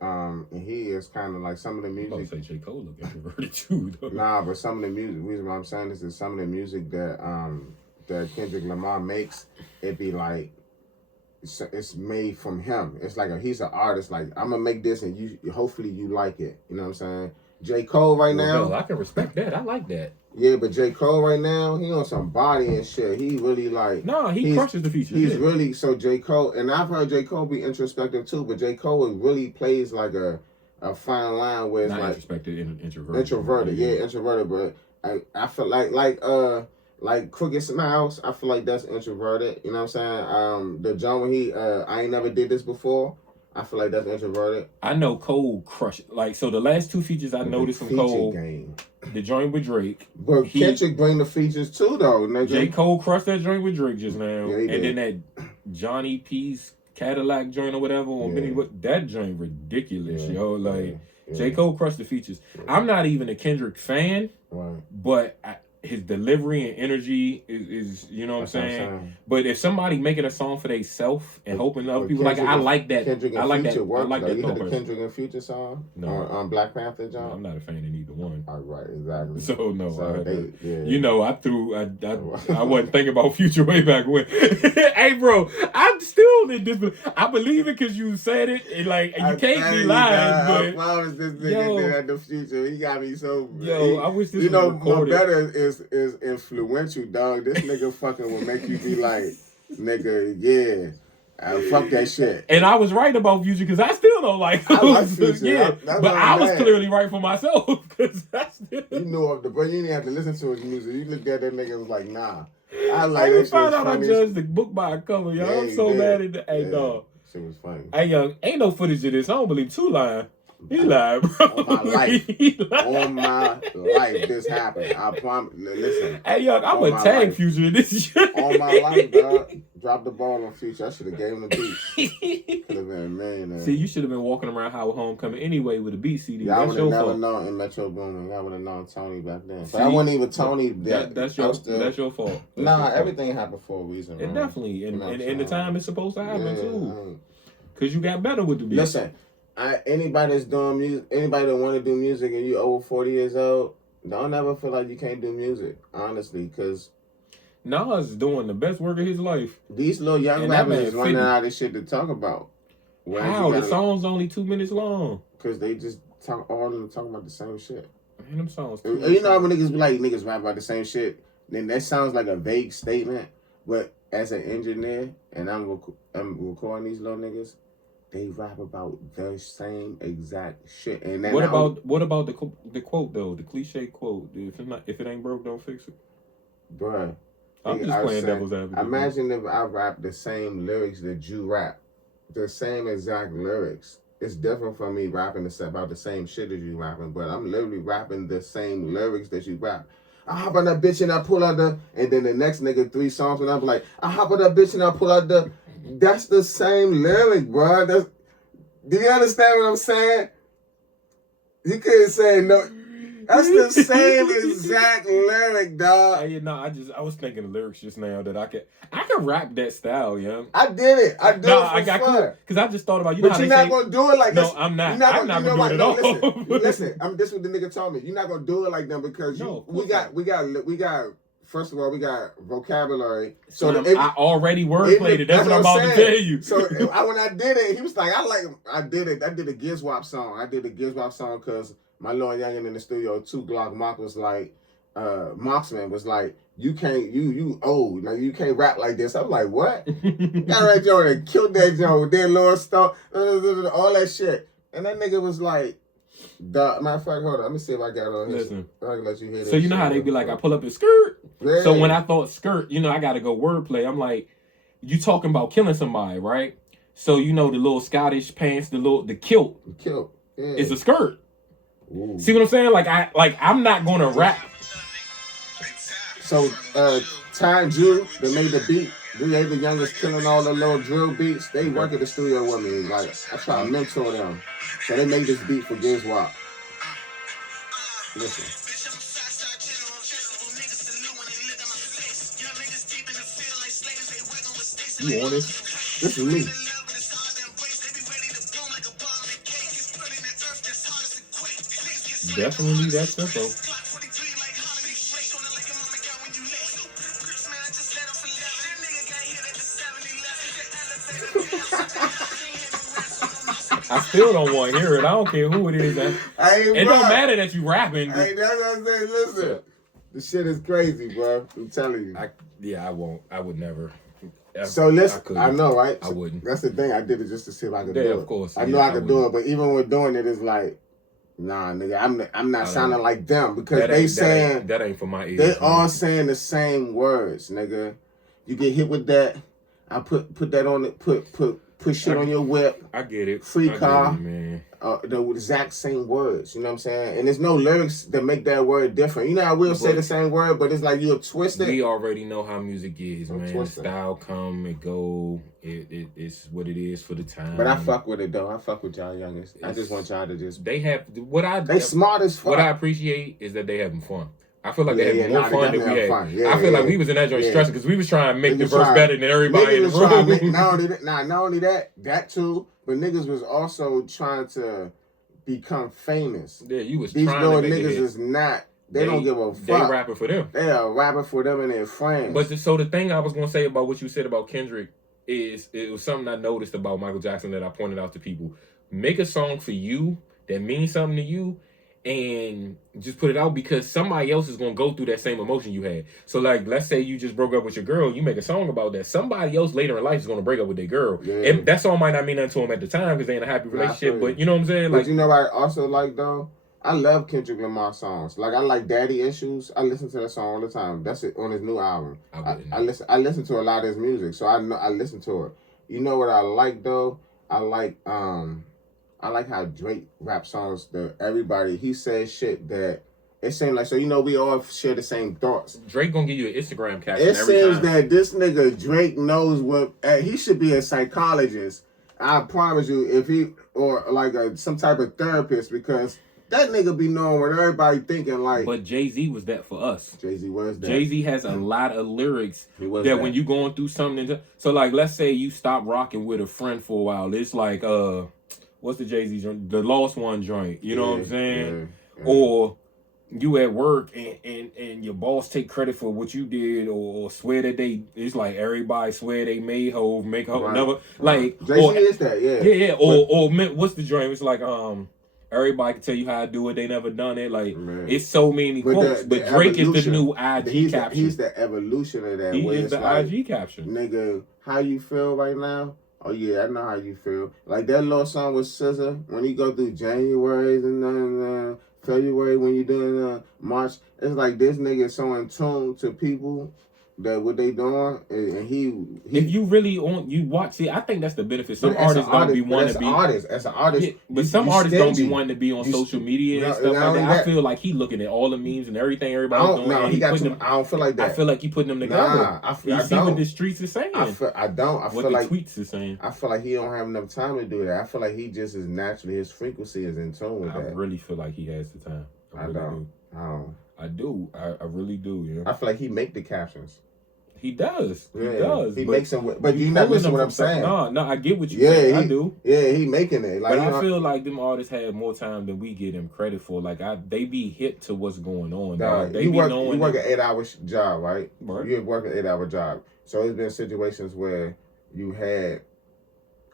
And he is kind of like some of the music. I was about to say J. Cole look introverted too, though. Nah, but some of the music. The reason why I'm saying this is some of the music that Kendrick Lamar makes, it be like it's made from him. It's like he's an artist. Like I'm gonna make this, and you hopefully you like it. You know what I'm saying? J. Cole now. I can respect that. I like that. Yeah, but J. Cole right now, he on some body and shit. He really like... No, he crushes the features. He's really... So J. Cole... And I've heard J. Cole be introspective too, but J. Cole really plays like a fine line where it's not like... introspected. Introverted, yeah, introverted. But I feel like Crooked Smiles, I feel like that's introverted. You know what I'm saying? The John when he... I ain't never did this before. I feel like that's introverted. I know Cole crushed. Like, so the last 2 features I noticed from Cole, the joint with Drake. But Kendrick bring the features too, though. J. Cole crushed that joint with Drake just now. Yeah, and then that Johnny P's Cadillac joint or whatever on Benny. That joint ridiculous, yo. Like J. Cole crushed the features. I'm not even a Kendrick fan, but his delivery and energy is you know what I'm saying? But if somebody making a song for themselves and hoping other people like, I like that. Kendrick I like Future that. Work, I like that. You heard the Kendrick and Future song on Black Panther, John? No, I'm not a fan of either one. All right, exactly. So no, So you know, I wasn't thinking about Future way back when. Hey, bro, I'm still in this. I believe it because you said it. And like you can't be lying. But I promise this nigga did at the Future. He got me so. I wish this was recorded. My Betta is influential, dog. This nigga fucking will make you be like, nigga, fuck that shit. And I was right about Future because I still don't like him. I like Future. But I was clearly right for myself because you knew of the, but you didn't have to listen to his music. You looked at that nigga and was like, nah. I like that shit. Found out I judged the book by a cover, y'all. Yeah, I'm so mad at the. Hey, dog. Shit was funny. Hey, young, ain't no footage of this. I don't believe Two lying. He lied, bro. On my life. On my life, this happened. I promise. Listen. Hey, young, I'm going to tag Future in this shit. On my life, dog. Drop the ball on Future. I should have gave him the beat. Could have been a millionaire. See, you should have been walking around Howard Homecoming anyway with a beat CD. Yeah, I would have never known in Metro Boomin. I would have known Tony back then. But I wasn't even Tony. That's your fault. Everything happened for a reason. It definitely. And the time it's supposed to happen, too. Because you got better with the beat. Listen. Anybody that's doing music, anybody that want to do music and you over 40 years old, don't ever feel like you can't do music, honestly, because Nas is doing the best work of his life. These little young rappers is running out of shit to talk about. How? The song's only 2 minutes long. Because they just all of them talking about the same shit. Man, them songs. You know how niggas be like, niggas rap about the same shit? Then that sounds like a vague statement, but as an engineer, and I'm recording these little niggas, they rap about the same exact shit. And then what about the quote though? The cliche quote: "If it ain't broke, don't fix it." Bruh, I'm just playing devil's advocate. Imagine if I rap the same lyrics that you rap, the same exact lyrics. It's different from me rapping about the same shit as you rapping, but I'm literally rapping the same lyrics that you rap. I hop on that bitch and I pull out and then the next nigga 3 songs and I'm like, I hop on that bitch and I pull out that's the same lyric, bro. Do you understand what I'm saying? You couldn't say no. That's the same exact lyric, dog. Hey, I was thinking of lyrics just now that I can rap that style, young. I did it. I did it. I got cool because I just thought about But you're not gonna do it like this. No, I'm not. I'm not gonna do it at all. Listen. This is what the nigga told me. You're not gonna do it like them because we got. First of all, we got vocabulary. So I already wordplayed it. That's what I'm about to tell you. So when I did it, he was like, I did it. I did a Giz Wap song. I did a Giz Wap song because my little youngin in the studio, 2 Glock Mock was like, Moxman was like, you old. Now you can't rap like this. I'm like, what? Got that joint and killed that joint. Then Lord Star, all that shit. And that nigga was like, matter of fact, hold on. Let me see if I got on his. Listen, I can let you hear. So you know how they be like, I pull up his skirt. Yeah. So when I thought skirt, I got to go wordplay. I'm like, you talking about killing somebody, right? So the little Scottish pants, the kilt. The kilt. Yeah. It's a skirt. Ooh. See what I'm saying? I'm not gonna rap. So Ty Drew, that made the beat. They the youngest killing all the little drill beats. They work at the studio with me. Like I try to mentor them. So they made this beat for Giz Wap. Listen. You want it? This is me. Definitely that simple. I still don't want to hear it. I don't care who it is. It don't matter that you rapping. Hey, that's what I'm saying. Listen, this shit is crazy, bro. I'm telling you. I won't. I would never. So listen, I know, right? I wouldn't. That's the thing. I did it just to see if I could do it. Of course. I know I could do it, but even with doing it, it's like, nah, nigga, I'm not sounding like them because they saying that ain't for my ears. They all saying the same words, nigga. You get hit with that. I put that on it. Put shit on your whip. I get it. Free car. Man. the exact same words. You know what I'm saying? And there's no lyrics that make that word different. You know, I will say the same word, but it's like you'll twist it. We already know how music is, man. Style come and go. It's what it is for the time. But I fuck with it though. I fuck with y'all youngest. I just want y'all to just. They smart as fuck. What I appreciate is that they having fun. I feel like they having more fun than we had. I feel like we was in that joint stressing because we was trying to make the verse better than everybody in the room. Not only that too, but niggas was also trying to become famous. Yeah, you was These trying little to make niggas is not. They don't give a fuck. They rapping for them. They are rapping for them and their friends. But so the thing I was gonna say about what you said about Kendrick is it was something I noticed about Michael Jackson that I pointed out to people. Make a song for you that means something to you and just put it out because somebody else is gonna go through that same emotion you had. So like, let's say you just broke up with your girl, you make a song about that. Somebody else later in life is gonna break up with their girl. Yeah. And that song might not mean nothing to them at the time because they in a happy relationship. But you know what I'm saying? But you know what I also like though? I love Kendrick Lamar songs. Like I like Daddy Issues. I listen to that song all the time. That's it on his new album. I listen to a lot of his music, so I listen to it. You know what I like though? I like how Drake rap songs that everybody he says shit that it seems like so we all share the same thoughts. Drake gonna give you an Instagram caption every time. It seems that this nigga Drake knows what he should be a psychologist. I promise you, if he or like some type of therapist because that nigga be knowing what everybody thinking like. But Jay-Z was that for us. Jay-Z was that. Jay-Z has a lot of lyrics that when you going through something. So like, let's say you stop rocking with a friend for a while. It's like, what's the Jay-Z joint? The Lost One joint. You know what I'm saying? Yeah. Or you at work and your boss take credit for what you did or swear that it's like everybody swear they made Hov, make Hov, never. Like, Jay-Z is that, yeah. Yeah, or what's the joint? It's like, everybody can tell you how to do it. They never done it. Like it's so many quotes. But Drake is the new IG caption. He's the evolution of that. He is the like, IG caption. Nigga, how you feel right now? Oh yeah, I know how you feel. Like that little song with SZA when you go through January and then February when you doing March. It's like this nigga is so in tune to people. That what they doing and he if you really you watch it, I think that's the benefit. Some artists don't be wanting to be as an artist, yeah, but some artists don't be wanting to be on social media and stuff like that. I feel like he looking at all the memes and everything everybody's doing. No, he got them. I don't feel like that. I feel like he putting them together. I see what the streets is saying. I feel what like the tweets is saying. I feel like he don't have enough time to do that. I feel like he just is naturally his frequency is in tune with that. I really feel like he has the time. I do. I really do. Yeah. I feel like he make the captions. He does. He makes them. But you not listen to what I'm saying. No, I get what you're saying. I do. Yeah, he making it. Like, but I feel like them artists have more time than we give them credit for. Like they be hip to what's going on. You work an 8-hour job, right? You work an 8-hour job. So it's been situations where you had.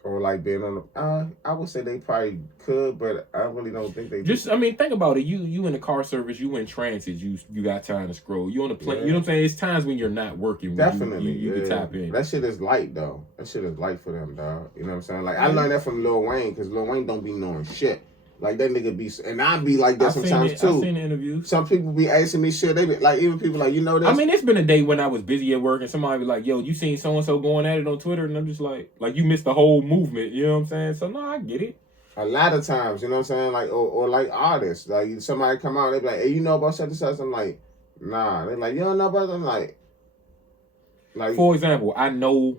Or like being on the, I would say they probably could, but I really don't think they. I mean, think about it. You in the car service, you in transit, you got time to scroll. You on the plane, you know what I'm saying? It's times when you're not working. Definitely, you can tap in. That shit is light though. That shit is light for them, dog. You know what I'm saying? Like I learned that from Lil Wayne because Lil Wayne don't be knowing shit. Like that nigga be, and I be like that sometimes too. I've seen the interviews. Some people be asking me shit. They be like, even people like, you know this. I mean, it's been a day when I was busy at work and somebody be like, yo, you seen so and so going at it on Twitter, and I'm just like you missed the whole movement. You know what I'm saying? So no, I get it. A lot of times, you know what I'm saying? Like or like artists, like somebody come out, they be like, hey, you know about such and such? I'm like, nah. They're like, you don't know about them? I'm like, for example, I know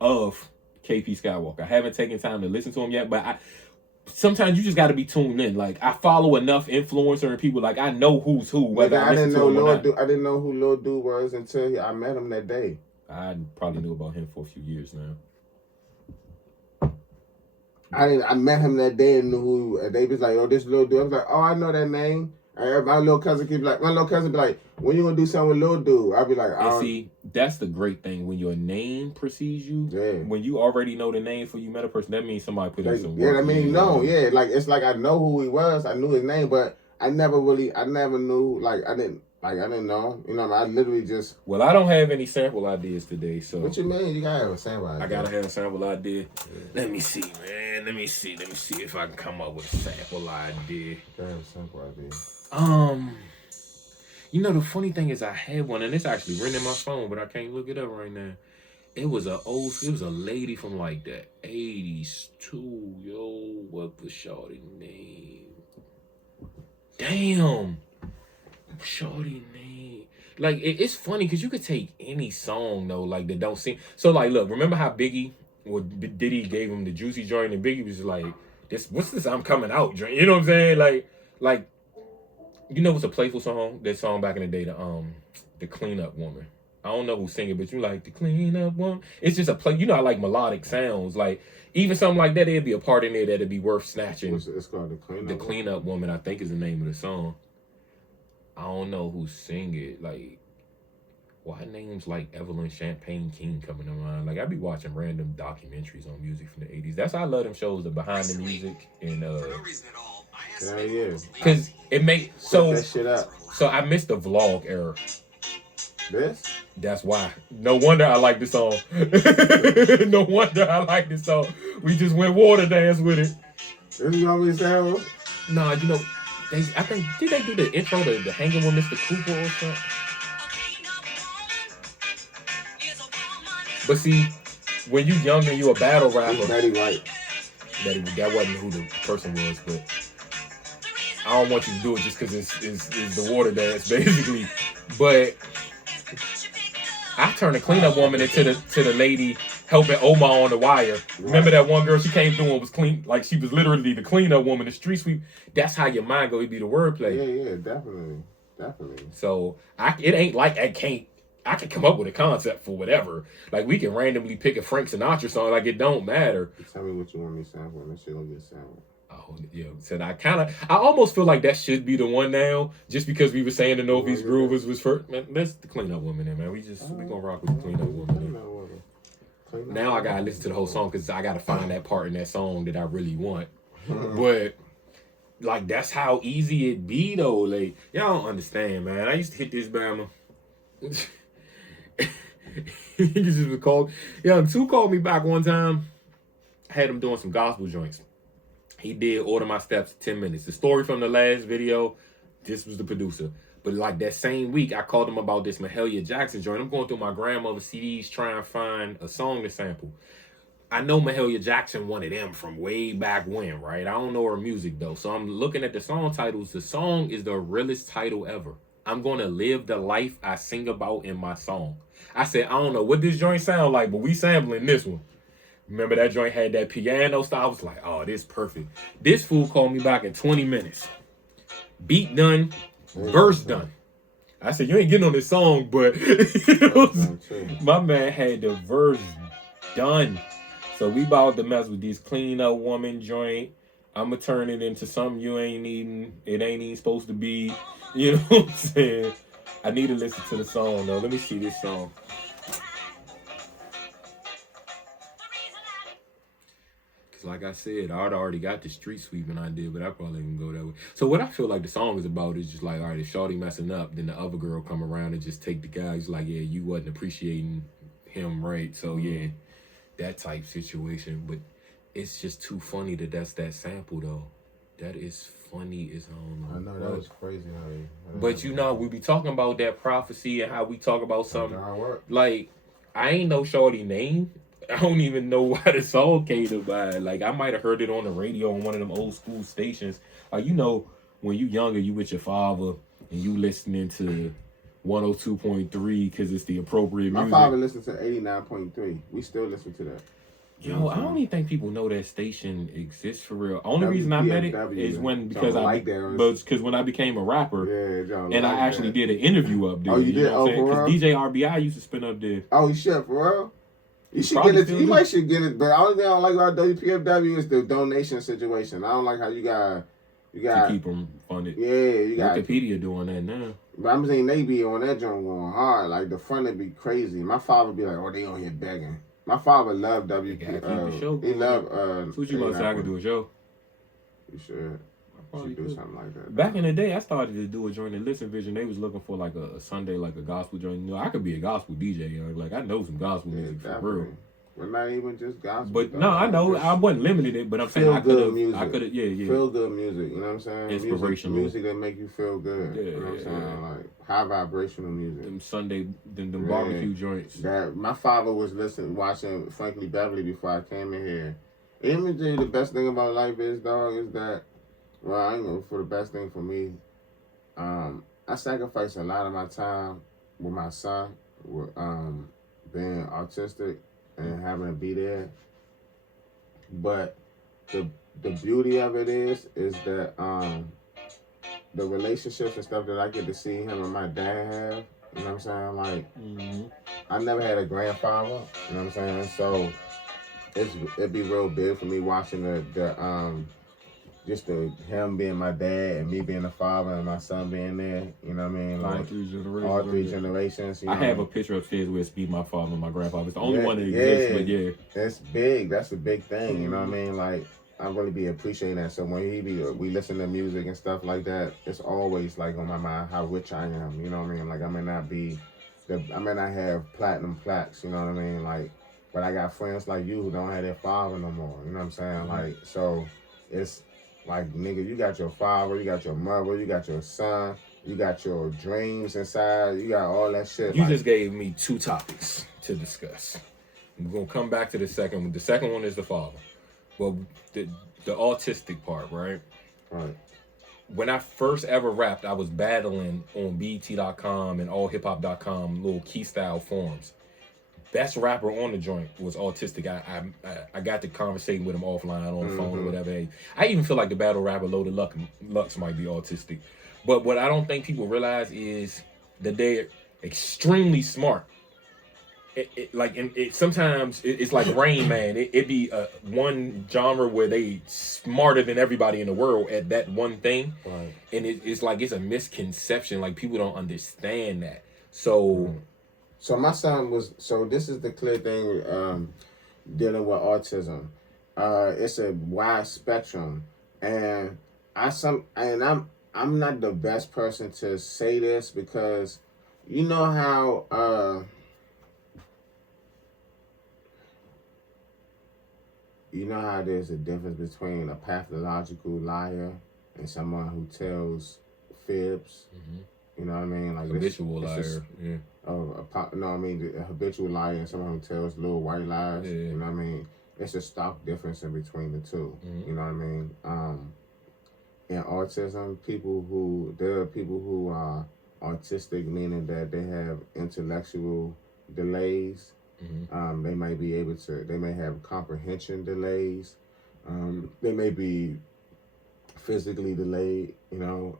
of KP Skywalker. I haven't taken time to listen to him yet, but sometimes you just got to be tuned in. Like I follow enough influencer and people. Like I know who's who. Whether I didn't know I didn't know who Lil Dude was until I met him that day. I probably knew about him for a few years now. I met him that day and knew who. They was like, oh, this Lil Dude. I was like, oh, I know that name. And my little cousin be like, when you gonna do something with Lil Dude? I'll be like, see, that's the great thing when your name precedes you. Yeah. When you already know the name for you met a person, that means somebody put in some work. Yeah, I mean, no, yeah, like it's like I know who he was, I knew his name, but I never knew, like I didn't know, you know, I literally just. Well, I don't have any sample ideas today, so. What you mean? You gotta have a sample idea. I gotta have a sample idea. Yeah. Let me see, man. Let me see if I can come up with a sample idea. Gotta have a sample idea. You know, the funny thing is I had one, and it's actually written in my phone, but I can't look it up right now. It was a lady from like the 80s too, yo. What was shorty name? Damn. Shorty name. Like it's funny because you could take any song though, like that don't seem so. Like, look, remember how Biggie or Diddy gave him the juicy joint, and Biggie was like, "This, what's this? I'm coming out joint." You know what I'm saying? Like, you know, what's a playful song? That song back in the day, the Clean Up Woman. I don't know who sing it, but you like the Clean Up Woman. It's just a play. You know, I like melodic sounds. Like even something like that, there'd be a part in there that'd be worth snatching. It's called the Clean Up. The Clean Up Woman, I think, is the name of the song. I don't know who sing it. Like, why names like Evelyn Champagne King coming to mind? Like, I be watching random documentaries on music from the 80s. That's why I love them shows, the behind the music and Hell yeah. because it make so that shit up. So I missed the vlog era. This? That's why. No wonder I like this song. No wonder I like this song. We just went water dance with it. This is always sound. Nah, you know, I think did they do the intro to the Hanging with Mr. Cooper or something? But see, when you young and you a battle rapper, Betty White. That wasn't who the person was, but I don't want you to do it just because it's the water dance basically. But I turned the Clean Up Woman into the lady helping Omar on the wire. Right. Remember that one girl, she came through and was clean, like she was literally the Clean Up Woman, the street sweep. That's how your mind go. It'd be the wordplay. Yeah, definitely. So it ain't like I can come up with a concept for whatever. Like we can randomly pick a Frank Sinatra song. Like it don't matter. Tell me what you want me to sample, and that shit gonna get sampled. Oh yeah, so I almost feel like that should be the one now, just because we were saying the Novi's Groove was first. Man, that's the Clean Up Woman, man. We gonna rock with the Clean Up Woman. Now I gotta listen to the whole song because I gotta find that part in that song that I really want. But like that's how easy it be though. Like y'all don't understand, man. I used to hit this Bama. He just was called. Yeah, Two called me back one time. I had him doing some gospel joints. He did Order My Steps 10 minutes. The story from the last video, this was the producer. But like that same week, I called him about this Mahalia Jackson joint. I'm going through my grandmother's CDs trying to find a song to sample. I know Mahalia Jackson wanted them from way back when, right? I don't know her music though. So I'm looking at the song titles. The song is the realest title ever. I'm going to live the life I sing about in my song. I said, I don't know what this joint sound like, but we sampling this one. Remember that joint had that piano style? I was like, oh, this perfect. This fool called me back in 20 minutes. Beat done, verse done. I said, you ain't getting on this song, but my man had the verse done. So we about to mess with this Clean Up Woman joint. I'm going to turn it into something you ain't needing. It ain't even supposed to be. You know what I'm saying? I need to listen to the song, though. Let me see this song. Like I said, I'd already got the street sweeping I did, but I probably didn't go that way. So what I feel like the song is about is just like, all right, if shorty messing up, then the other girl come around and just take the guy. He's like, yeah, you wasn't appreciating him, right? So yeah, that type situation. But it's just too funny that's that sample though. That is funny as I know that was crazy. But you know, we be talking about that prophecy and how we talk about something. Like I ain't know shorty name. I don't even know why the song came to mind. Like, I might have heard it on the radio on one of them old school stations. You know, when you younger, you with your father and you listening to 102.3 because it's the appropriate music. My father listened to 89.3. We still listen to that. Yo, I don't even think people know that station exists for real. Only reason I met it is because when I became a rapper, and I actually did an interview up there. Oh, you did? Oh, for real? Because DJ RBI used to spin up there. Oh, shit, for real? You should get it. You might should get it, but the only thing I don't like about WPFW is the donation situation. I don't like how you got to keep them funded. Yeah, you got Wikipedia doing that now. But I'm saying they be on that joint going hard. Like the funding be crazy. My father be like, "Oh, they on here begging." My father loved WPFW. He loved. So what you say I could do a show? You should. Do something like that. Back in the day, I started to do a joint at Listen Vision. They was looking for like a Sunday, like a gospel joint. You know, I could be a gospel DJ. Like I know some gospel music for real. but not even just gospel. But no, I know I wasn't limited it, but I'm saying I could have, yeah. Feel good music, you know what I'm saying? Inspirational music that make you feel good. Yeah, you know what I'm saying? Like high vibrational music. Them Sunday, them barbecue joints. That my father was watching Frankie Beverly before I came in here. Even the best thing about life is, dog, is that, well, I know for the best thing for me, I sacrifice a lot of my time with my son, with being autistic and having to be there. But the beauty of it is that the relationships and stuff that I get to see him and my dad have, you know what I'm saying? Like, I never had a grandfather, you know what I'm saying? So it'd be real big for me watching him being my dad and me being the father and my son being there. You know what I mean? Like all three generations. You know I have a picture upstairs where it's me, my father, and my grandfather. It's the only one that exists. But yeah, that's big. That's a big thing. You know what I mean? Like I really be appreciating that. So when we listen to music and stuff like that, it's always like on my mind how rich I am. You know what I mean? Like I may not have platinum plaques. You know what I mean? Like, but I got friends like you who don't have their father no more. You know what I'm saying? Like so, it's. Like, nigga, you got your father, you got your mother, you got your son, you got your dreams inside, you got all that shit. You just gave me 2 topics to discuss. We're going to come back to the second one. The second one is the father. Well, the autistic part, right? Right. When I first ever rapped, I was battling on BET.com and allhiphop.com little key style forums. Best rapper on the joint was autistic. I got to conversating with him offline on the phone or whatever. I even feel like the battle rapper Loaded Lux might be autistic. But what I don't think people realize is that they're extremely smart. Sometimes it's like Rain Man. It be one genre where they smarter than everybody in the world at that one thing. Right. And it's like it's a misconception. Like people don't understand that. So... So my son was. So this is the clear thing dealing with autism. It's a wide spectrum, and I'm not the best person to say this because you know how there's a difference between a pathological liar and someone who tells fibs. Mm-hmm. You know what I mean? Like habitual liar. Yeah. A habitual liar and someone who tells little white lies. Yeah. You know what I mean? It's a stark difference in between the two. Mm-hmm. You know what I mean? In autism, there are people who are autistic, meaning that they have intellectual delays. Mm-hmm. They may have comprehension delays. They may be physically delayed, you know,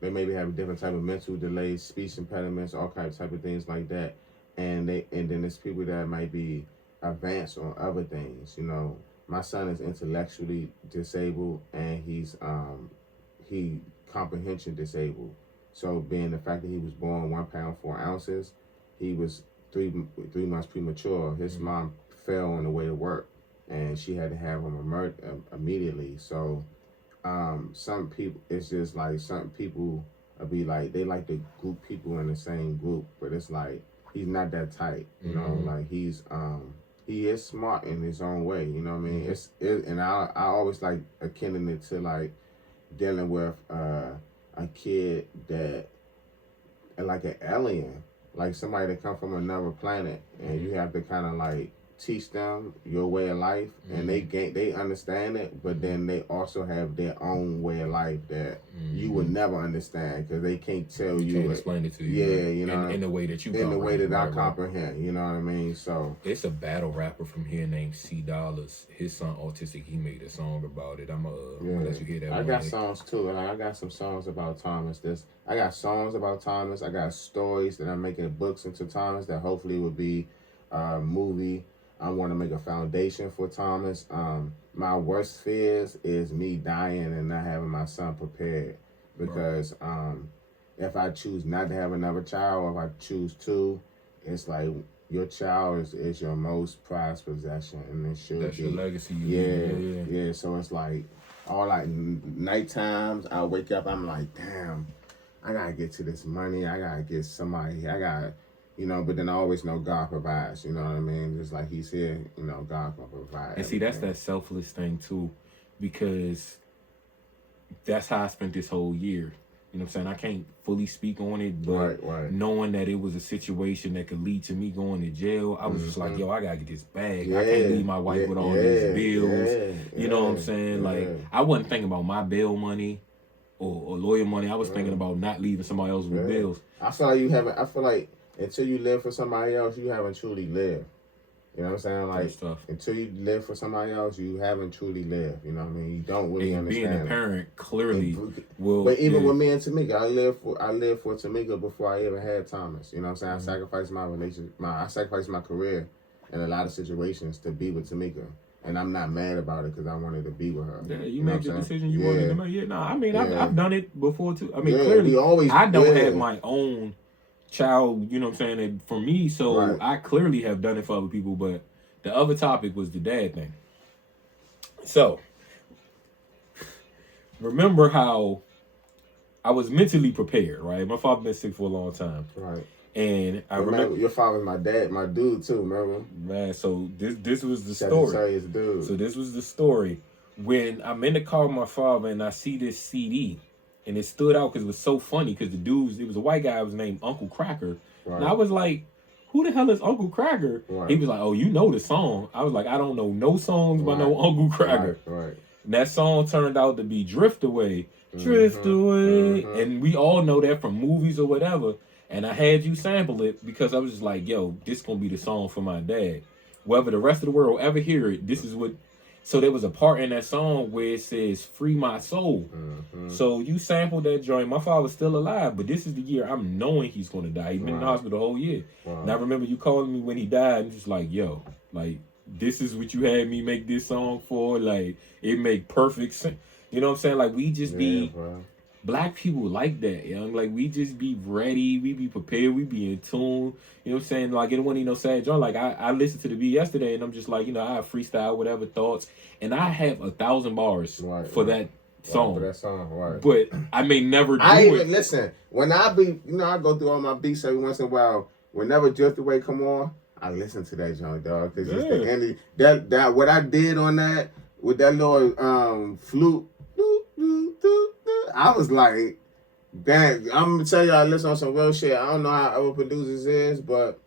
they maybe have a different type of mental delays, speech impediments, all kinds of type of things like that. And then there's people that might be advanced on other things, you know. My son is intellectually disabled and he's he comprehension disabled. So being the fact that he was born 1 pound 4 ounces, he was 3 months premature. His mom fell on the way to work and she had to have him immediately. So some people, it's just like some people be like, they like to group people in the same group, but it's like he's not that tight, you know. Like he is smart in his own way, you know what I mean. And I always like akin it to like dealing with a kid that like an alien, like somebody that come from another planet, and you have to kind of like teach them your way of life, and they understand it, but then they also have their own way of life that you would never understand because they can't tell you. Can't explain it to you. Yeah, you know, in the way that you. In the way that I comprehend, you know what I mean. So it's a battle rapper from here named C Dollars. His son autistic. He made a song about it. I'm gonna let you hear that. I got songs too. I got some songs about Thomas. I got songs about Thomas. I got stories that I'm making books into Thomas that hopefully would be a movie. I want to make a foundation for Thomas. My worst fears is me dying and not having my son prepared. Because if I choose not to have another child, or if I choose to, it's like your child is your most prized possession, and it should That's be. your legacy. Yeah. So it's like all like night times I wake up, I'm like, damn, I gotta get to this money. I gotta get somebody. I gotta you know, but then I always know God provides, you know what I mean? Just like he said, you know, God will provide. And see, that's that selfless thing too, because that's how I spent this whole year. You know what I'm saying? I can't fully speak on it, but knowing that it was a situation that could lead to me going to jail, I was just like, yo, I gotta get this bag. I can't leave my wife with all these bills. You know what I'm saying? Like, I wasn't thinking about my bail money or lawyer money. I was thinking about not leaving somebody else with bills. I feel like until you live for somebody else, you haven't truly lived. You know what I'm saying? Like, until you live for somebody else, you haven't truly lived. You know what I mean? You don't really understand. Being a parent clearly will. But even with me and Tamika, I lived for Tamika before I ever had Thomas. You know what I'm saying? I sacrificed my relationship, I sacrificed my career in a lot of situations to be with Tamika. And I'm not mad about it because I wanted to be with her. Yeah, you made the decision you wanted to make. Yeah, no, I mean, I've done it before too. I mean, clearly, I don't have my own child, you know what I'm saying, and for me, so I clearly have done it for other people, but the other topic was the dad thing. So, remember how I was mentally prepared, right? My father been sick for a long time. Right. And I remember your father's my dad, my dude too, remember? Man, so this was the story. Dude. So this was the story. When I'm in the car with my father and I see this CD, and it stood out because it was so funny because it was a white guy, was named Uncle Cracker. Right. And I was like, who the hell is Uncle Cracker? Right. He was like, oh, you know the song. I was like, I don't know no songs by no Uncle Cracker. Right. And that song turned out to be Drift Away. Drift Away. And we all know that from movies or whatever. And I had you sample it because I was just like, yo, this gonna be the song for my dad. Whether the rest of the world ever hear it, this is what. So there was a part in that song where it says, free my soul. So you sampled that joint. My father's still alive, but this is the year I'm knowing he's going to die. He's been in the hospital the whole year. And I remember you calling me when he died and just like, yo, like, this is what you had me make this song for. Like, it make perfect sense. You know what I'm saying? Like, we just be... Black people like that, young. Like, we just be ready. We be prepared. We be in tune. You know what I'm saying? Like, it don't want no sad joint. Like, I listened to the beat yesterday, and I'm just like, you know, I have freestyle, whatever thoughts. And I have 1,000 bars for that song. For that song, right. But I may never do it. Listen, when I be, you know, I go through all my beats every once in a while. Whenever Drift Away come on, I listen to that joint, dog. Because it's the end of, that what I did on that, with that little flute, I was like, dang, I'm going to tell you, I listen on some real shit. I don't know how other producers is, but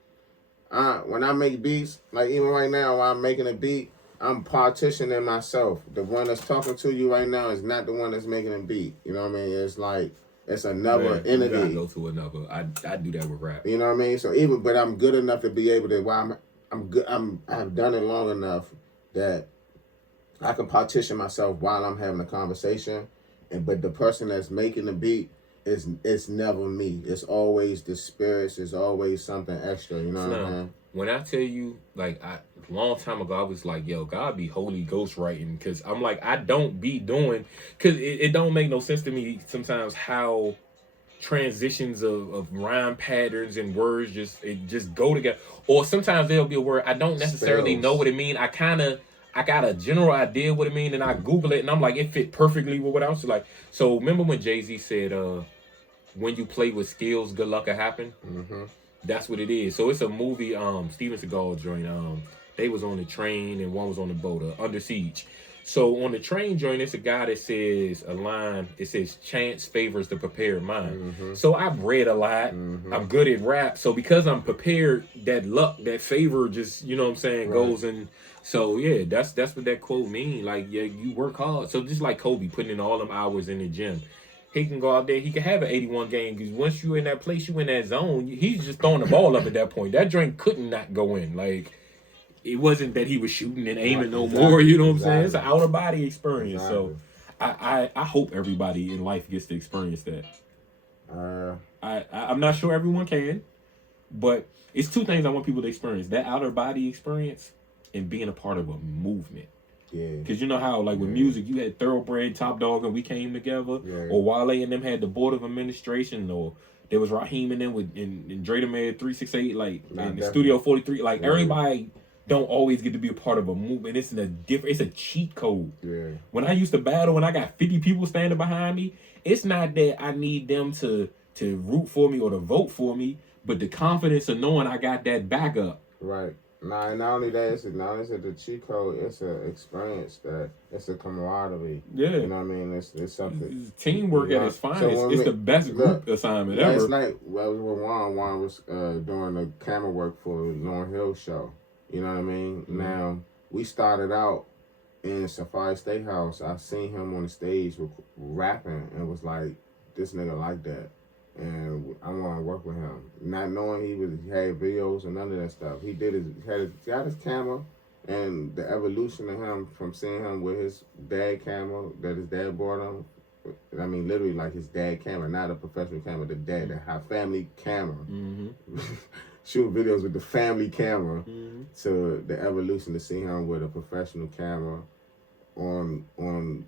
when I make beats, like even right now, when I'm making a beat, I'm partitioning myself. The one that's talking to you right now is not the one that's making a beat. You know what I mean? It's like, it's another entity. You gotta go to another. I do that with rap. You know what I mean? So but I'm good enough to be able to, I've done it long enough that I can partition myself while I'm having a conversation. But the person that's making the beat it's never me. It's always the spirits. It's always something extra. You know what I mean? When I tell you, like, a long time ago, I was like, yo, God be Holy Ghost writing. Because I'm like, I don't be doing... Because it don't make no sense to me sometimes how transitions of rhyme patterns and words just go together. Or sometimes there'll be a word I don't necessarily know what it means. I got a general idea what it means, and I Google it, and I'm like, it fit perfectly with what I was like. So remember when Jay-Z said, when you play with skills, good luck will happen? Mm-hmm. That's what it is. So it's a movie, Steven Seagal joint. They was on the train, and one was on the boat, Under Siege. So on the train joint, it's a guy that says a line. It says, chance favors the prepared mind. Mm-hmm. So I've read a lot. Mm-hmm. I'm good at rap. So because I'm prepared, that luck, that favor just, you know what I'm saying, goes in. So yeah, that's what that quote mean. Like, yeah, you work hard. So just like Kobe putting in all them hours in the gym, he can go out there. He can have an 81 game because once you in that place, you in that zone. He's just throwing the ball up at that point. That drink couldn't not go in. Like, it wasn't that he was shooting and aiming no more. You know what I'm saying? It's an outer body experience. So I hope everybody in life gets to experience that. I'm not sure everyone can, but it's two things I want people to experience: that outer body experience and being a part of a movement. Yeah. Because you know how, like, with music, you had Thoroughbred, Top Dog, and we came together. Yeah. Or Wale and them had the Board of Administration, or there was Raheem and them and Dre them had 368, like, in the Studio 43. Like, everybody don't always get to be a part of a movement. It's it's a cheat code. Yeah. When I used to battle and I got 50 people standing behind me, it's not that I need them to root for me or to vote for me, but the confidence of knowing I got that backup. Right. Nah, not only that, not only is it the cheat code, it's an experience it's a camaraderie. Yeah. You know what I mean? It's something. It's teamwork at its finest. So it's the best group assignment ever. Last night, I was with Juan. Juan was doing the camera work for Lauryn Hill show. You know what I mean? Mm-hmm. Now, we started out in Safari Steakhouse. I seen him on the stage rapping and was like, this nigga like that. And I want to work with him, not knowing he had videos and none of that stuff. He got his camera, and the evolution of him from seeing him with his dad camera that his dad bought him. I mean, literally like his dad camera, not a professional camera. The dad, the family camera, shooting videos with the family camera. To the evolution to see him with a professional camera, on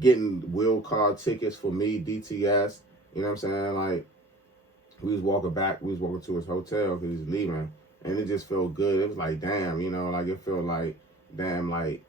getting wheel card tickets for me, DTS. You know what I'm saying? Like, we was walking to his hotel because he's leaving, and it just felt good. It was like, damn, you know, like it felt like, damn, like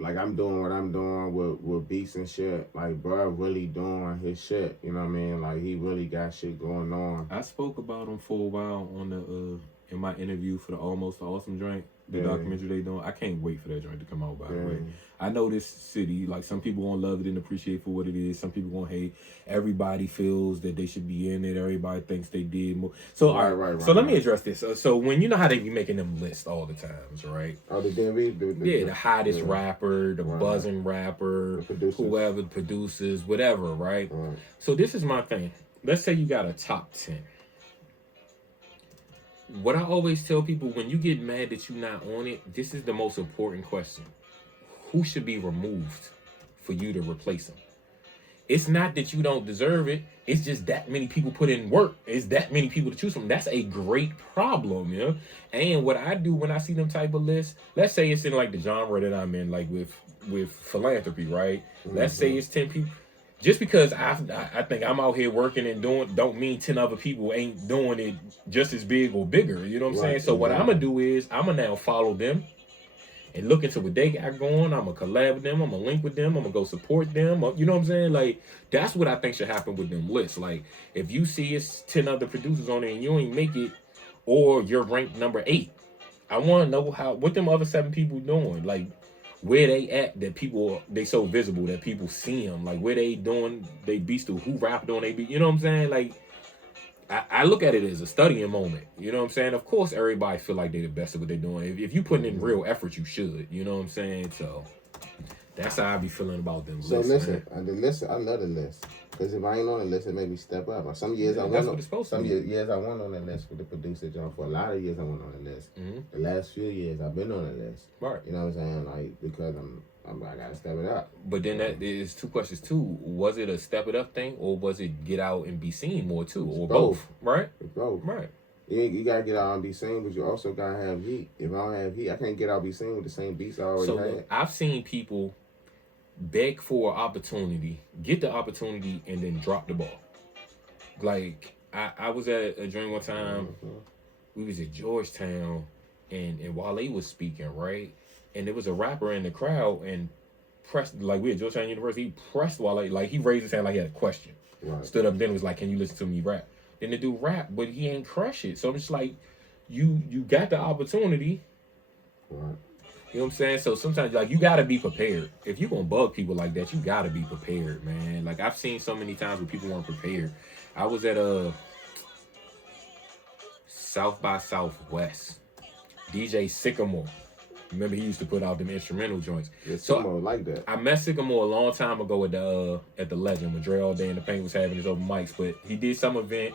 I'm doing what I'm doing with beats and shit. Like, bro, really doing his shit. You know what I mean? Like, he really got shit going on. I spoke about him for a while on the in my interview for the Almost Awesome joint, the documentary they doing. I can't wait for that joint to come out, by the way. I know this city, like, some people gonna love it and appreciate for what it is. Some people gonna hate. Everybody feels that they should be in it. Everybody thinks they did more. So, right. So let me address this. So when you know how they be making them lists all the times, right? Oh, the DMV? The hottest rapper, the buzzing rapper, whoever, producers, whatever, right? So this is my thing. Let's say you got a top 10. What I always tell people, when you get mad that you're not on it, this is the most important question. Who should be removed for you to replace them? It's not that you don't deserve it. It's just that many people put in work. It's that many people to choose from. That's a great problem, you know? And what I do when I see them type of lists, let's say it's in like the genre that I'm in, like with philanthropy, right? Let's say it's 10 people. Just because I think I'm out here working and doing, don't mean 10 other people ain't doing it just as big or bigger. You know what I'm saying? So what I'm going to do is I'm going to now follow them and look into what they got going. I'm going to collab with them. I'm going to link with them. I'm going to go support them. You know what I'm saying? Like, that's what I think should happen with them lists. Like, if you see it's 10 other producers on there and you ain't make it, or you're ranked number 8, I want to know what them other 7 people doing. Like, where they at that people, they so visible that people see them. Like, where they doing they beats to, who rap on they beat. You know what I'm saying? Like, I look at it as a studying moment. You know what I'm saying? Of course, everybody feel like they the best at what they're doing. If you putting in real effort, you should. You know what I'm saying? So that's how I be feeling about them. So listen, the list, I love the list. Because if I ain't on the list, it made me step up. Some years I went on. Some years I went on the list with the producer job. For a lot of years I went on the list. The last few years I've been on the list. Right. You know what I'm saying? Like, because I gotta step it up. But then that is 2 questions too. Was it a step it up thing, or was it get out and be seen more too, or both? Right. It's both. Right. You gotta get out and be seen, but you also gotta have heat. If I don't have heat, I can't get out and be seen with the same beats I already had. I've seen people beg for an opportunity, get the opportunity, and then drop the ball. Like, I was at a joint one time. We was at Georgetown, and Wale was speaking, right? And there was a rapper in the crowd, and pressed, like, we at Georgetown University, he pressed Wale, like, he raised his hand like he had a question. Right. Stood up, then was like, can you listen to me rap? Then the dude rap, but he ain't crush it. So I'm just like, you got the opportunity. Right. You know what I'm saying? So sometimes, like, you got to be prepared. If you're going to bug people like that, you got to be prepared, man. Like, I've seen so many times where people weren't prepared. I was at South by Southwest. DJ Sycamore. Remember, he used to put out them instrumental joints. Yeah, Sycamore like that. I met Sycamore a long time ago at the Legend when Dre All Day in the Paint was having his open mics. But he did some event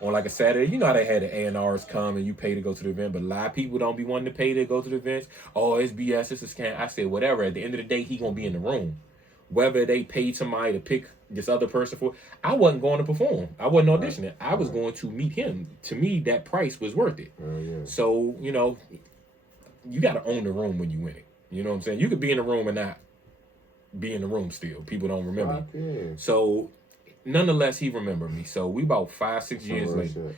on like a Saturday. You know how they had the A&Rs come and you pay to go to the event, but a lot of people don't be wanting to pay to go to the events. Oh, it's BS, it's a scam. I said, whatever. At the end of the day, he gonna be in the room. Whether they paid somebody to pick this other person for, I wasn't going to perform. I wasn't auditioning. I was going to meet him. To me, that price was worth it. Yeah. So, you know, you got to own the room when you win it. You know what I'm saying? You could be in the room and not be in the room still. People don't remember you. Yeah. So, nonetheless, he remembered me. So, we about 5-6 years later.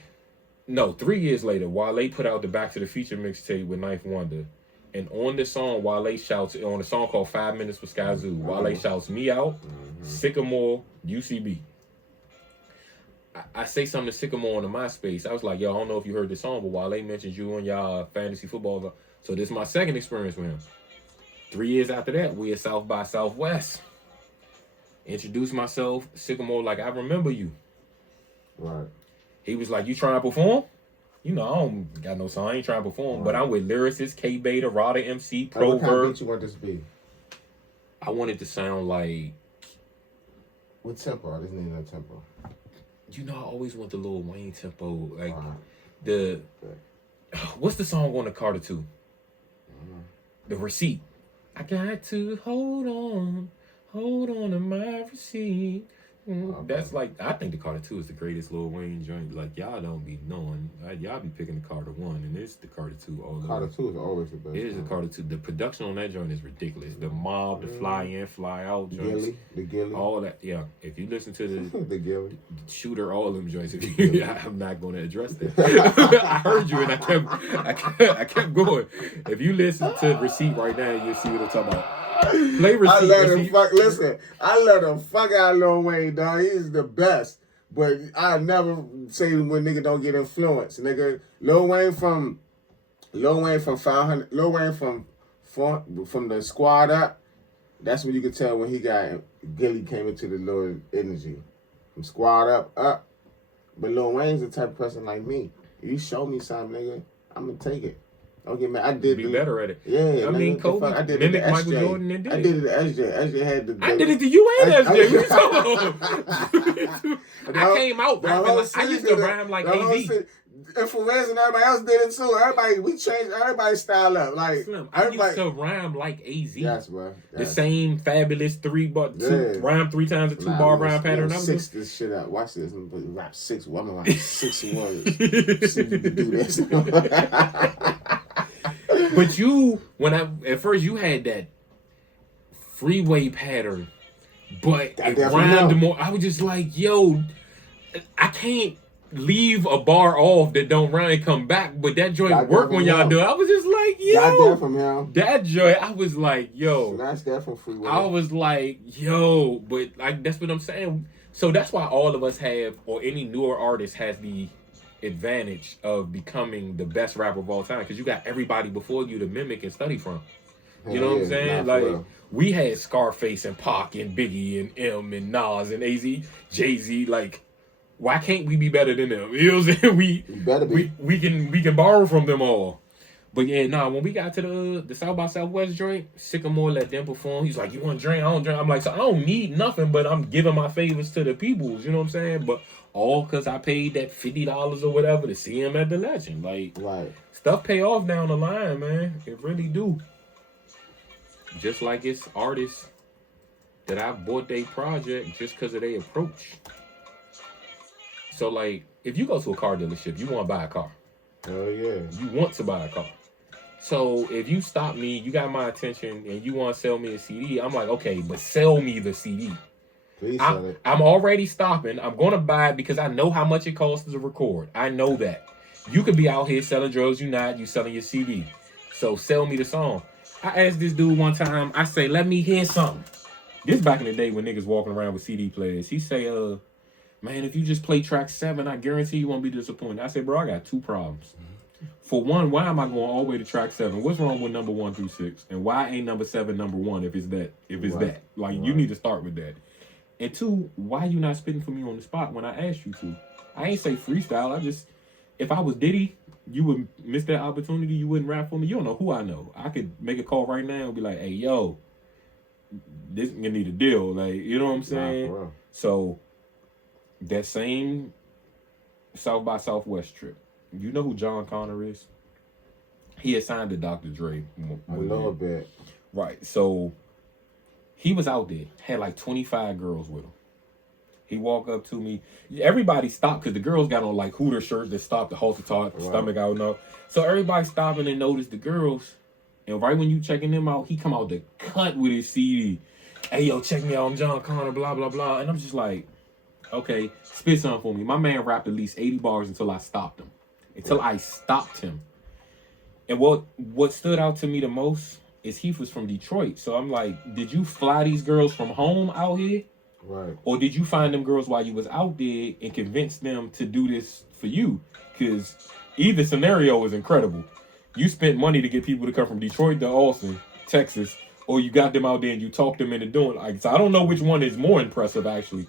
No, 3 years later, Wale put out the Back to the Future mixtape with Ninth Wonder. And on the song, Wale shouts, on a song called 5 Minutes with Skyzoo, Wale shouts me out, Sycamore, UCB. I say something to Sycamore on the MySpace. I was like, yo, I don't know if you heard this song, but Wale mentioned you and y'all fantasy football. So this is my second experience with him. 3 years after that, we at South by Southwest. Introduced myself, Sycamore, like, I remember you. Right. He was like, you trying to perform? You know, I don't got no song. I ain't trying to perform. Right. But I'm with lyricist, K Betta, Rada MC, Proverb. What kind of beat you want this to be? I want it to sound like... What tempo? I just need no tempo. You know, I always want the Lil Wayne tempo. Like, the... What's the song on the Carter 2? The Receipt. I got to hold on to my receipt. That's like, I think the Carter 2 is the greatest Lil Wayne joint. Like, y'all don't be knowing. Y'all be picking the Carter 1, and it's the Carter 2 all the Carter 2 is always the best. It is the Carter 2. The production on that joint is ridiculous. The mob, the fly in, fly out joints. The Gilly. All that. Yeah. If you listen to the Gilly. Shooter, all of them joints, I'm not going to address that. I heard you, and I kept going. If you listen to Receipt right now, you'll see what I'm talking about. Play Receipt. I love the fuck out of Lil Wayne, dog. He's the best. But I never say when nigga don't get influenced. Nigga, Lil Wayne from 500, Lil Wayne from the squad up. That's when you can tell when he got Gilly came into the Lil energy. From squad up. But Lil Wayne's the type of person like me. You show me something, nigga, I'm gonna take it. Don't get mad. I did be better at it. Yeah, I mean, Kobe I did mimic it to Michael SJ. Jordan and did I did it to SJ. SJ had the. I did it to you and SJ. I came out. I used to rhyme like AZ. And Perez and everybody else did it too. We changed everybody's style up. Like Slim, I used to rhyme like AZ. Yes, bro. The same fabulous rhyme 3 times a 2-bar rhyme pattern. Six this shit up. Watch this. I'm gonna rap 6. I'm gonna rap 6 words. See if you can do this. But at first you had that freeway pattern, but it rhymed more. I was just like, yo, I can't leave a bar off that don't rhyme and come back, but that joint work when y'all do it. I was just like, yo, that joint, I was like, yo. So that's that from freeway. I was like, yo, but like that's what I'm saying. So that's why all of us have, or any newer artist has the advantage of becoming the best rapper of all time, because you got everybody before you to mimic and study from. You know what I'm saying? Like, we had Scarface and Pac and Biggie and M and Nas and AZ, Jay-Z. Like, why can't we be better than them? You know what I'm saying? We can borrow from them all. But yeah, when we got to the South by Southwest joint, Sycamore let them perform. He's like, you want to drink? I don't drink. I'm like, so I don't need nothing, but I'm giving my favors to the peoples. You know what I'm saying? But all because I paid that $50 or whatever to see him at the Legend. Like, stuff pay off down the line, man. It really do. Just like it's artists that I bought their project just because of their approach. So, like, if you go to a car dealership, you want to buy a car. Oh, yeah. You want to buy a car. So, if you stop me, you got my attention, and you want to sell me a CD, I'm like, okay, but sell me the CD. Please sell it. I'm already stopping. I'm going to buy it because I know how much it costs to record. I know that. You could be out here selling drugs, you selling your CD. So, sell me the song. I asked this dude one time, I say, let me hear something. This back in the day when niggas walking around with CD players. He say, man, if you just play track 7, I guarantee you won't be disappointed. I said, bro, I got 2 problems. For one, why am I going all the way to track 7? What's wrong with number 1 through 6? And why ain't number 7 number 1 if it's that? Like, you need to start with that. And 2, why you not spitting for me on the spot when I asked you to? I ain't say freestyle. If I was Diddy, you would miss that opportunity. You wouldn't rap for me. You don't know who I know. I could make a call right now and be like, hey, yo, this you need a deal. Like, you know what I'm saying? So that same South by Southwest trip, you know who John Connor is? He had signed to Dr. Dre. A little bit. Right. So he was out there, had like 25 girls with him. He walked up to me. Everybody stopped because the girls got on like Hooter shirts that stopped the halter top, stomach out. No. So everybody stopping and noticed the girls. And right when you checking them out, he come out the cut with his CD. Hey, yo, check me out. I'm John Connor, blah, blah, blah. And I'm just like, okay, spit something for me. My man rapped at least 80 bars until I stopped him. And what stood out to me the most is he was from Detroit. So I'm like, did you fly these girls from home out here? Right. Or did you find them girls while you was out there and convince them to do this for you? Because either scenario is incredible. You spent money to get people to come from Detroit to Austin, Texas, or you got them out there and you talked them into doing it. So I don't know which one is more impressive, actually.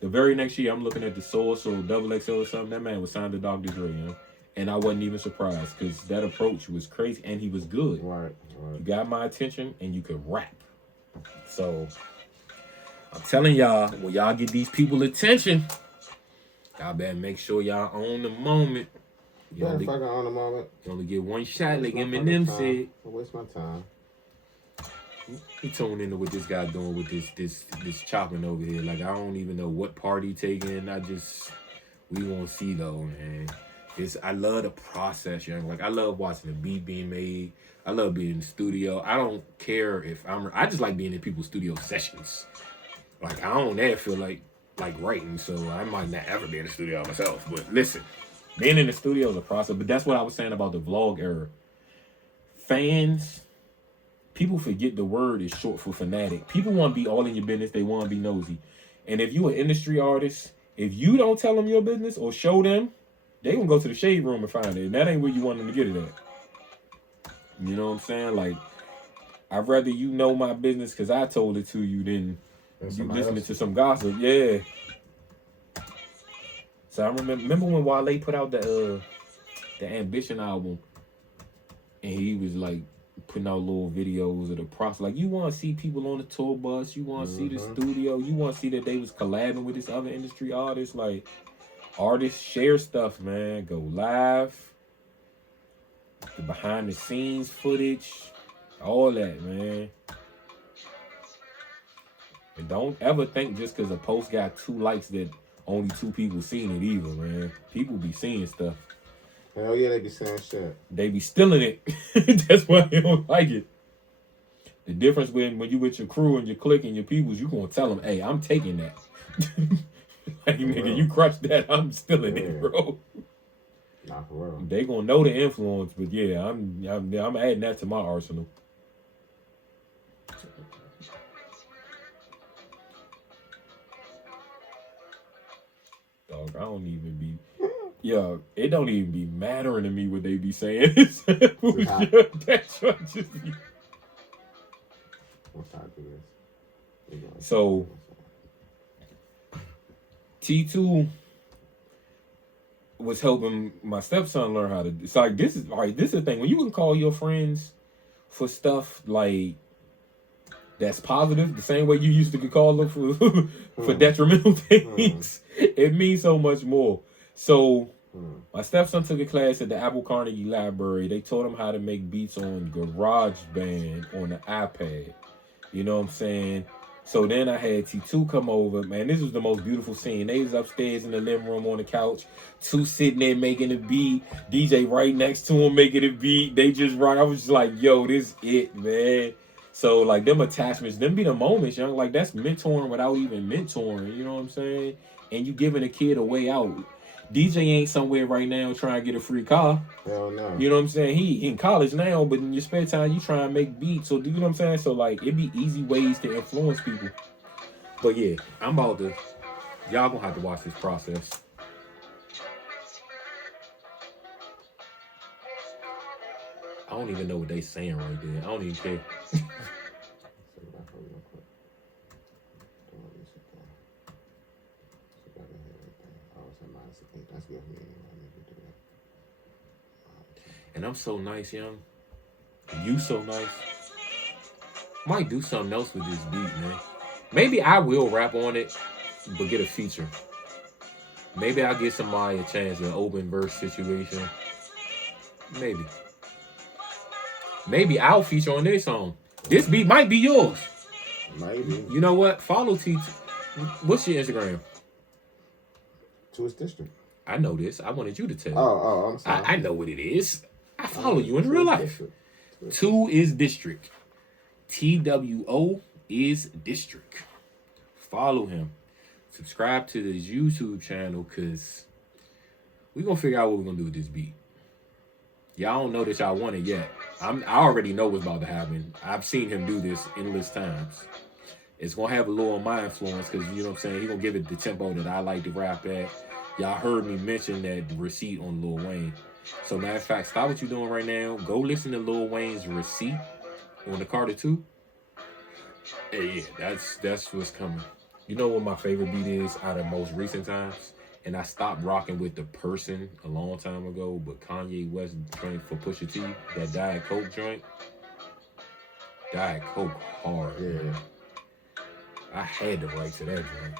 The very next year, I'm looking at the Source or Double XL or something. That man was signed to Dr. Dre, and I wasn't even surprised because that approach was crazy and he was good. Right. You got my attention and you could rap. So I'm telling y'all, when y'all get these people attention, y'all better make sure y'all own the moment. You only fucking own the moment. You only get one shot, like Eminem said. Don't waste my time. He tuned into what this guy doing with this chopping over here. Like, I don't even know what part he taking. We won't see though, man. I love the process, young. Like, I love watching the beat being made. I love being in the studio. I don't care if I just like being in people's studio sessions. Like, I don't ever feel like writing, so I might not ever be in the studio myself. But listen, being in the studio is a process. But that's what I was saying about the vlog era. Fans. People forget the word is short for fanatic. People want to be all in your business. They want to be nosy. And if you an industry artist, if you don't tell them your business or show them, they gonna go to the shade room and find it. And that ain't where you want them to get it at. You know what I'm saying? Like, I'd rather you know my business because I told it to you than you listening to some gossip. Yeah. So I remember when Wale put out the Ambition album, and he was like, putting out little videos of the process. Like, you want to see people on the tour bus. You want to see the studio. You want to see that they was collabing with this other industry artists. Like, artists share stuff, man. Go live. The behind the scenes footage. All that, man. And don't ever think just because a post got 2 likes that only 2 people seen it either, man. People be seeing stuff. Hell yeah, they be saying shit. They be stealing it. That's why they don't like it. The difference when you with your crew and your clique and your peoples, you gonna tell them, hey, I'm taking that. Like, nigga, you crush that, I'm stealing it, bro. Not for real. They gonna know the influence, but yeah, I'm adding that to my arsenal. Dog, I don't even be... Yeah, it don't even be mattering to me what they be saying. That's just be... So, T2 was helping my stepson learn how to... It's like, this is the thing. When you can call your friends for stuff like that's positive, the same way you used to call them for detrimental things, it means so much more. So, my stepson took a class at the Apple Carnegie Library. They taught him how to make beats on GarageBand on the iPad. You know what I'm saying? So then I had T2 come over. Man, this was the most beautiful scene. They was upstairs in the living room on the couch. 2 sitting there making a beat. DJ right next to him making a beat. They just rock. I was just like, yo, this it, man. So, like, them attachments, them be the moments, young. Like, that's mentoring without even mentoring. You know what I'm saying? And you giving a kid a way out. DJ ain't somewhere right now trying to get a free car. Hell no. You know what I'm saying? He in college now, but in your spare time, you try and make beats. So, you know what I'm saying? So, like, it be easy ways to influence people. But, yeah, I'm about to... Y'all gonna have to watch this process. I don't even know what they saying right there. I don't even care. And I'm so nice, young. You so nice. Might do something else with this beat, man. Maybe I will rap on it, but get a feature. Maybe I'll give somebody a chance in an open verse situation. Maybe. Maybe I'll feature on their song. This beat might be yours. Maybe. You know what? Follow T. What's your Instagram? To his district. I know this. I wanted you to tell. Oh, I'm sorry. I know what it is. I follow you in real life. 2 is district. TWO is district. Follow him. Subscribe to his YouTube channel, because we're going to figure out what we're going to do with this beat. Y'all don't know that y'all want it yet. I already know what's about to happen. I've seen him do this endless times. It's gonna have a little of my influence because you know what I'm saying. He gonna give it the tempo that I like to rap at. Y'all heard me mention that receipt on Lil Wayne. So matter of fact, stop what you're doing right now. Go listen to Lil Wayne's receipt on the Carter 2. Hey, yeah, that's what's coming. You know what my favorite beat is out of most recent times? And I stopped rocking with the person a long time ago, but Kanye West joint for Pusha T, that Diet Coke joint. Diet Coke hard. Yeah. I had the right to that joint.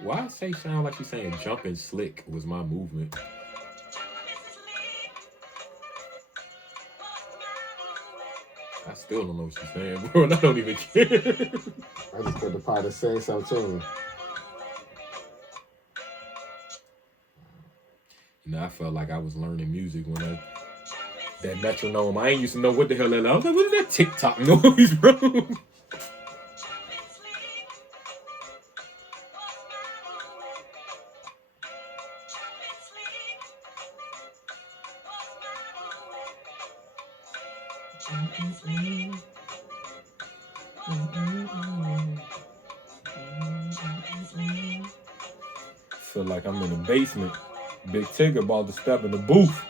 Why I say sound like she's saying jumping slick was my movement? I still don't know what she's saying, bro. And I don't even care. I just put the part to say something to me. You know, I felt like I was learning music when that metronome. I ain't used to know what the hell that was. I was like, what is that TikTok noise, bro? Feel like I'm in the basement. Big Tigger about to step in the booth.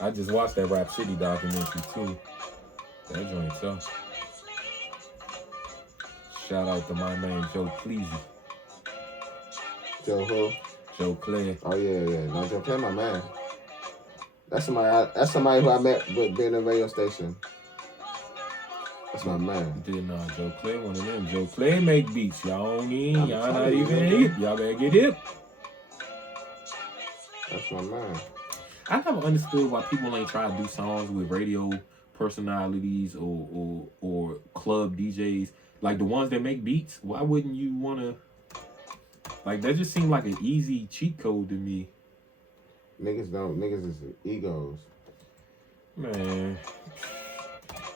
I just watched that Rap City documentary too. That joint tough. Shout out to my man Joe Cleasy. Joe who? Joe Clay. Oh yeah. No, Joe Clay, my man. That's somebody who I met with being a radio station. That's my man. Joe Clay, one of them. Joe Clay make beats. Y'all not even you, hip. Y'all better get hip. That's my man. I never understood why people ain't try to do songs with radio personalities or club DJs. Like the ones that make beats, why wouldn't you want to? Like that just seemed like an easy cheat code to me. Niggas is egos. Man.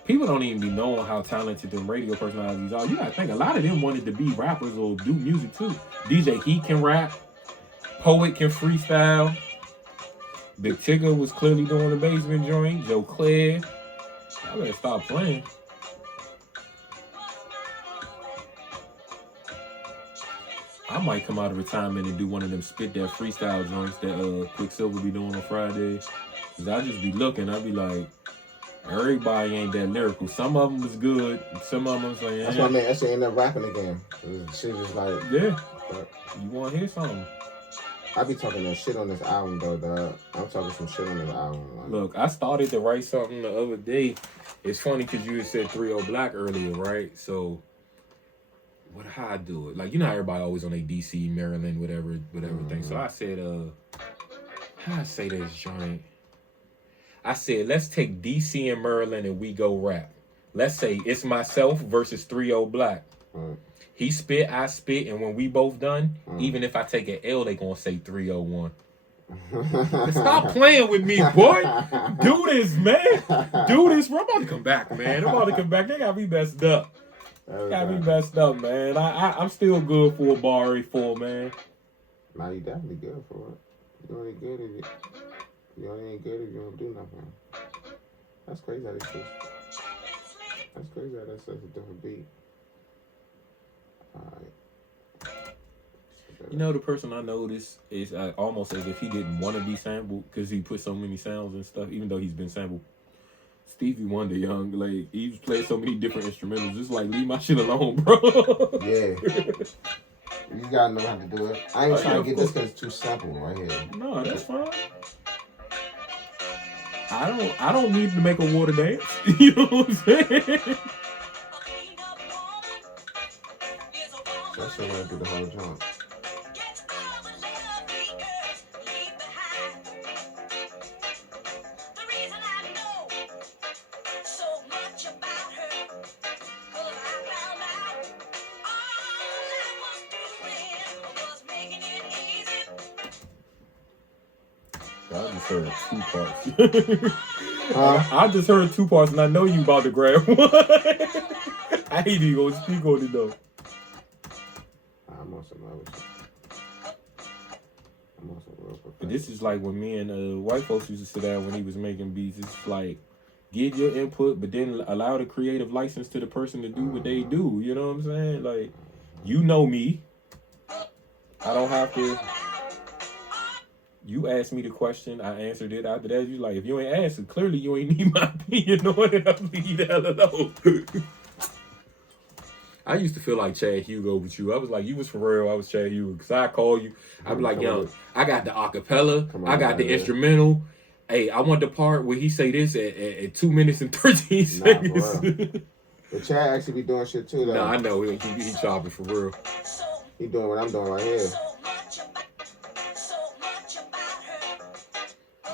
People don't even be knowing how talented them radio personalities are. You gotta think a lot of them wanted to be rappers or do music too. DJ Heat can rap. Poet can freestyle. Big Tigger was clearly doing the basement joint. Joe Clay. I better stop playing. I might come out of retirement and do one of them spit that freestyle joints that Quicksilver be doing on Fridays. Cause I just be looking, I be like, everybody ain't that lyrical. Some of them was good. Some of them was like, That's why I mean, that shit ain't up rapping again. She just like, yeah. You want to hear something? I be talking that shit on this album though, dog. I'm talking some shit on this album. Like. Look, I started to write something the other day. It's funny because you had said 3-0 Black earlier, right? So, how I do it? Like, you know how everybody always on a DC, Maryland, whatever thing. So I said, how I say this joint? I said, let's take DC and Maryland and we go rap. Let's say it's myself versus 3-0 Black. He spit, I spit, and when we both done, even if I take an L, they gonna say 301. Stop playing with me, boy. Do this, man. Do this. I'm about to come back, man. I'm about to come back. They got me messed up. Man. I'm still good for a bar 4, man. Nah, you definitely good for it. You only good if you only ain't good if you don't do nothing. That's crazy how that's such a different beat. Alright. You know, the person I noticed is almost as if he didn't want to be sampled because he put so many sounds and stuff, even though he's been sampled. Stevie Wonder, young, like, he's played so many different instrumentals. Just like, leave my shit alone, bro. Yeah. You gotta know how to do it. I ain't trying to get this because it's too simple right here. No, that's fine. I don't need to make a water dance. You know what I'm saying? That shit gonna do the whole jump. I just heard 2 parts. I just heard 2 parts, and I know you about to grab one. I ain't even gonna speak on it though. I'm on some other shit. I'm on some real But this is like when me and white folks used to sit down when he was making beats. It's like, give your input, but then allow the creative license to the person to do what they do. You know what I'm saying? Like, you know me. I don't have to. You asked me the question, I answered it. After that, you like, if you ain't answered, clearly you ain't need my opinion on it. I'll leave you the hell alone. I used to feel like Chad Hugo with you. I was like, you was for real, I was Chad Hugo. Because I call you, I'd be like, yo, I got the acapella, I got the instrumental. Hey, I want the part where he say this at 2 minutes and 13 seconds. But Chad actually be doing shit too, though. Nah, I know. He chopping for real. He doing what I'm doing right here.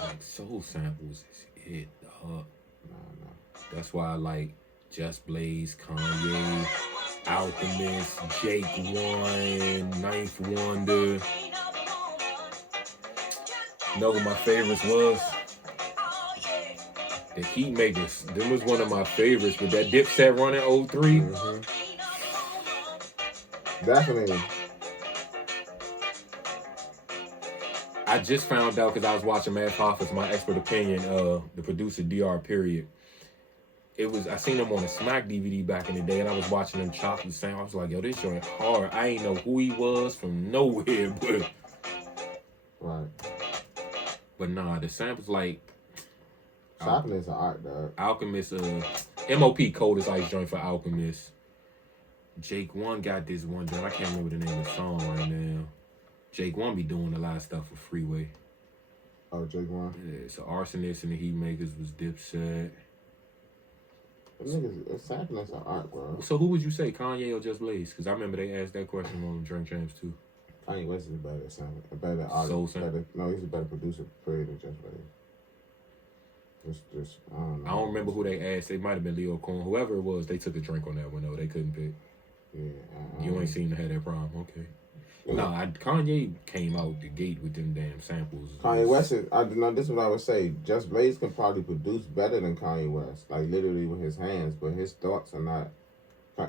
Like, soul samples is it, dog. No. That's why I like Just Blaze, Kanye, Alchemist, Jake One, Ninth Wonder. You know what my favorites was? The Heatmakers. Them was one of my favorites with that Dipset run in 03. Mm-hmm. Definitely. I just found out because I was watching Mad Prophets, my expert opinion, the producer DR Period. I seen them on a Smack DVD back in the day, and I was watching them chop the sound. I was like, yo, this joint hard. I ain't know who he was from nowhere, but right. But nah, the samples like chopping is an art, dog. Alchemist, MOP Coldest Ice joint for Alchemist. Jake One got this one joint. I can't remember the name of the song right now. Jake One be doing a lot of stuff for Freeway. Oh, Jake One? Yeah, so Arsonist and the Heatmakers was Dipset. Niggas, sampling is an art, bro. So who would you say, Kanye or Just Blaze? Because I remember they asked that question on Drink Champs too. Kanye West is a better sampler, a better artist. No, he's a better producer, period, than Just Blaze. Just, I don't know. I don't remember who they asked. It might have been Leo Cohen. Whoever it was, they took a drink on that one, though. They couldn't pick. Yeah. You ain't seem to have that problem. Okay. Nah, Kanye came out the gate with them damn samples. Kanye West is, this is what I would say. Just Blaze can probably produce better than Kanye West, like literally with his hands, but his thoughts are not.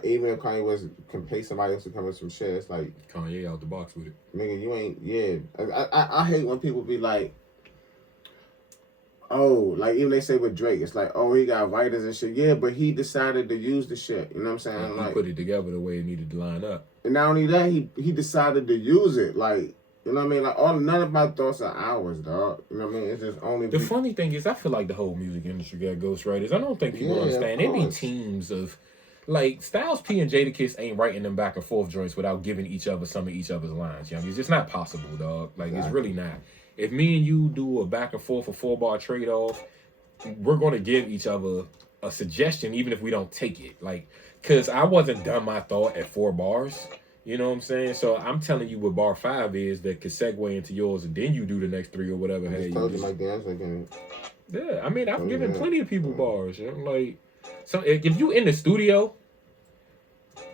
Even if Kanye West can pay somebody else to come with some shit, it's like Kanye out the box with it. Nigga, you ain't. Yeah, I hate when people be like, oh, like even they say with Drake, it's like, oh, he got writers and shit. Yeah, but he decided to use the shit. You know what I'm saying? He put it together the way it needed to line up. And not only that, he decided to use it. Like, you know what I mean? Like, none of my thoughts are ours, dog. You know what I mean? It's just only. The funny thing is, I feel like the whole music industry got ghostwriters. I don't think people understand. There be teams of, like, Styles P and Jadakiss ain't writing them back and forth joints without giving each other some of each other's lines. You know, it's just not possible, dog. Like, It's really not. If me and you do a back and forth, a 4-bar trade-off, we're going to give each other a suggestion, even if we don't take it. Like, because I wasn't done my thought at 4 bars. You know what I'm saying? So I'm telling you what bar 5 is that could segue into yours, and then you do the next 3 or whatever. I told you like the answer again. Yeah, I mean, I've given plenty of people bars. You know? Like, so if you in the studio,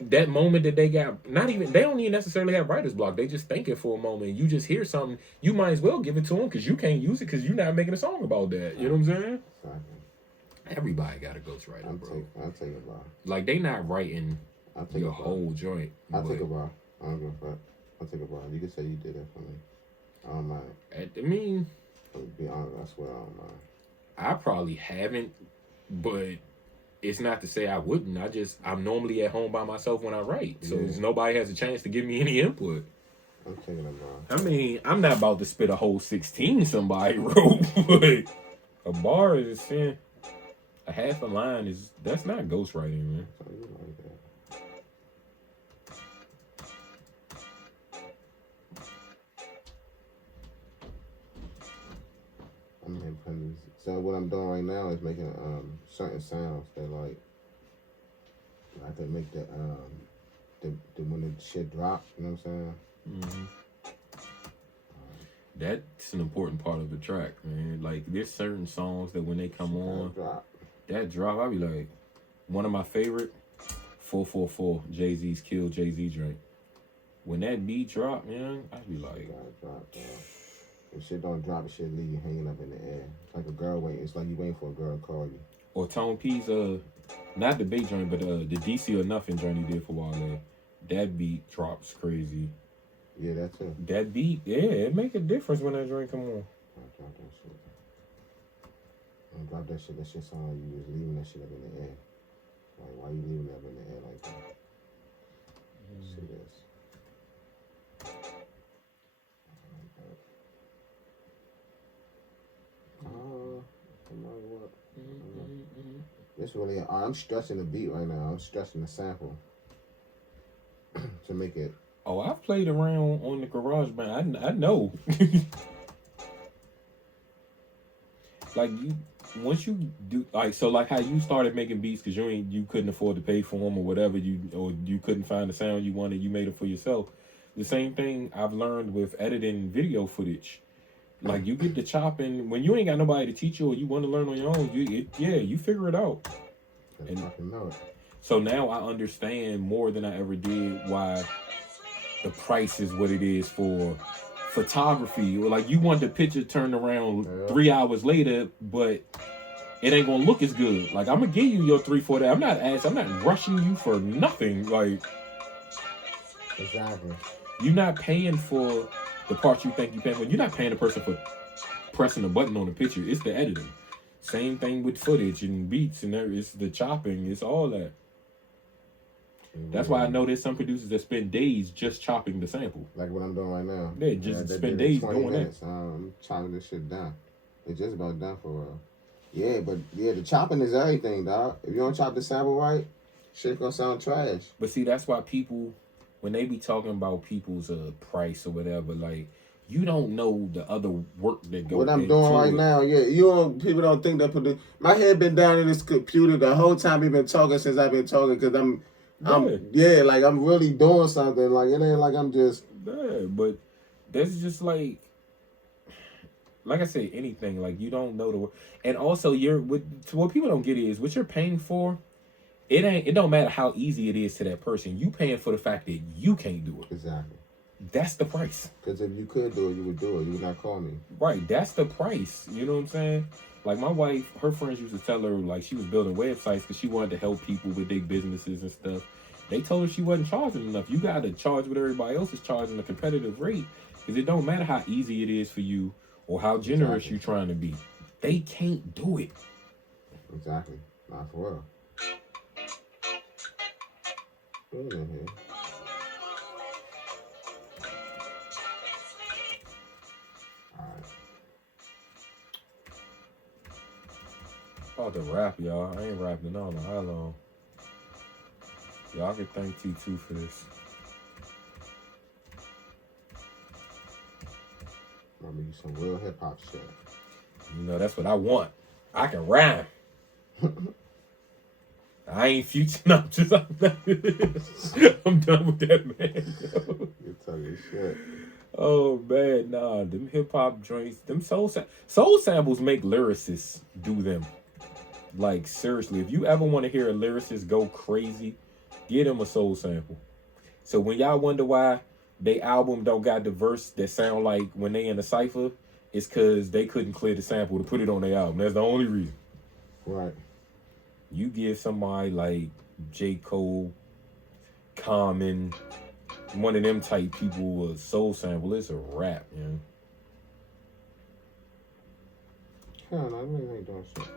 that moment that they got, they don't even necessarily have writer's block. They just thinking for a moment. You just hear something, you might as well give it to them because you can't use it because you're not making a song about that. You know what I'm saying? Exactly. Everybody got a ghostwriter, bro. I'll take a bar. Like, they not writing your whole joint. I'll take a bar. I don't give a fuck. I'll take a bar. You can say you did that for me. I don't mind. I mean, to be honest, I swear I don't mind. I probably haven't, but it's not to say I wouldn't. I'm normally at home by myself when I write. So nobody has a chance to give me any input. I'm taking a bar. I mean, I'm not about to spit a whole 16 somebody wrote, but a bar is a half a line that's not ghostwriting, man. So what I'm doing right now is making certain sounds that like I can make the when the shit drop. You know what I'm saying? Mm-hmm. That's an important part of the track, man. Like, there's certain songs that when they come on, that drop, I be like, one of my favorite, 444, Jay-Z's Kill Jay-Z drink. When that beat drop, man, I be like, if shit don't drop, the shit leave you hanging up in the air. It's like a girl waiting. It's like you waiting for a girl to call you. Or Tone P's, not the bait joint, but the DC or Nothing joint he did for Wale. That beat drops crazy. Yeah, that too. That beat, yeah, it make a difference when that joint come on. Drop that shit. And drop that shit. That shit sound like you just leaving that shit up in the air. Like, why you leaving that up in the air like that? Let's see this. What? This really, I'm stressing the beat right now. I'm stressing the sample to make it. Oh, I've played around on the GarageBand. I know. Like once you do like so, like how you started making beats because you couldn't afford to pay for them or whatever you couldn't find the sound you wanted. You made it for yourself. The same thing I've learned with editing video footage. Like you get the chopping when you ain't got nobody to teach you or you want to learn on your own. You figure it out. And fucking know it. So now I understand more than I ever did why the price is what it is for photography. Or like you want the picture turned around 3 hours later, but it ain't gonna look as good. Like I'm gonna give you your 3-4 days. I'm not rushing you for nothing. Like exactly. You're not paying for the parts you think you paying for. You're not paying the person for pressing a button on the picture. It's the editing. Same thing with footage and beats and it's the chopping. It's all that. That's why I know there's some producers that spend days just chopping the sample. Like what I'm doing right now. They just spend days doing minutes. I'm chopping this shit down. It's just about done for a while. Yeah, but the chopping is everything, dog. If you don't chop the sample right, shit gonna sound trash. But see, that's why people, when they be talking about people's price or whatever, like, you don't know the other work that goes into what I'm doing right now, people don't think that my head been down in this computer the whole time we've been talking since I've been talking because I'm really doing something. Like, it ain't like I'm just... Yeah, but that's just like I say, anything. Like, you don't know the work. And also, what people don't get is, what you're paying for, it don't matter how easy it is to that person. You paying for the fact that you can't do it. Exactly. That's the price. Because if you could do it, you would do it. You would not call me. Right. That's the price. You know what I'm saying? Like my wife, her friends used to tell her, like, she was building websites because she wanted to help people with their businesses and stuff. They told her she wasn't charging enough. You got to charge what everybody else is charging, a competitive rate. Because it don't matter how easy it is for you or how generous you're trying to be. They can't do it. Exactly. Not for real. Who's in here? About to rap, y'all. I ain't rapping on how long. Y'all can thank T2 for this. I'm gonna use some real hip hop shit. You know, that's what I want. I can rhyme. I ain't Future. No, I'm done with that, man. You're talking shit. Oh, man, nah. Them hip hop joints, them soul samples make lyricists do them. Like, seriously, if you ever want to hear a lyricist go crazy, get them a soul sample. So when y'all wonder why they album don't got the verse that sound like when they in a cypher, it's because they couldn't clear the sample to put it on their album. That's the only reason. Right. You give somebody like J. Cole, Common, one of them type people a soul sample, it's a rap, man. Hell no, I really ain't doing shit.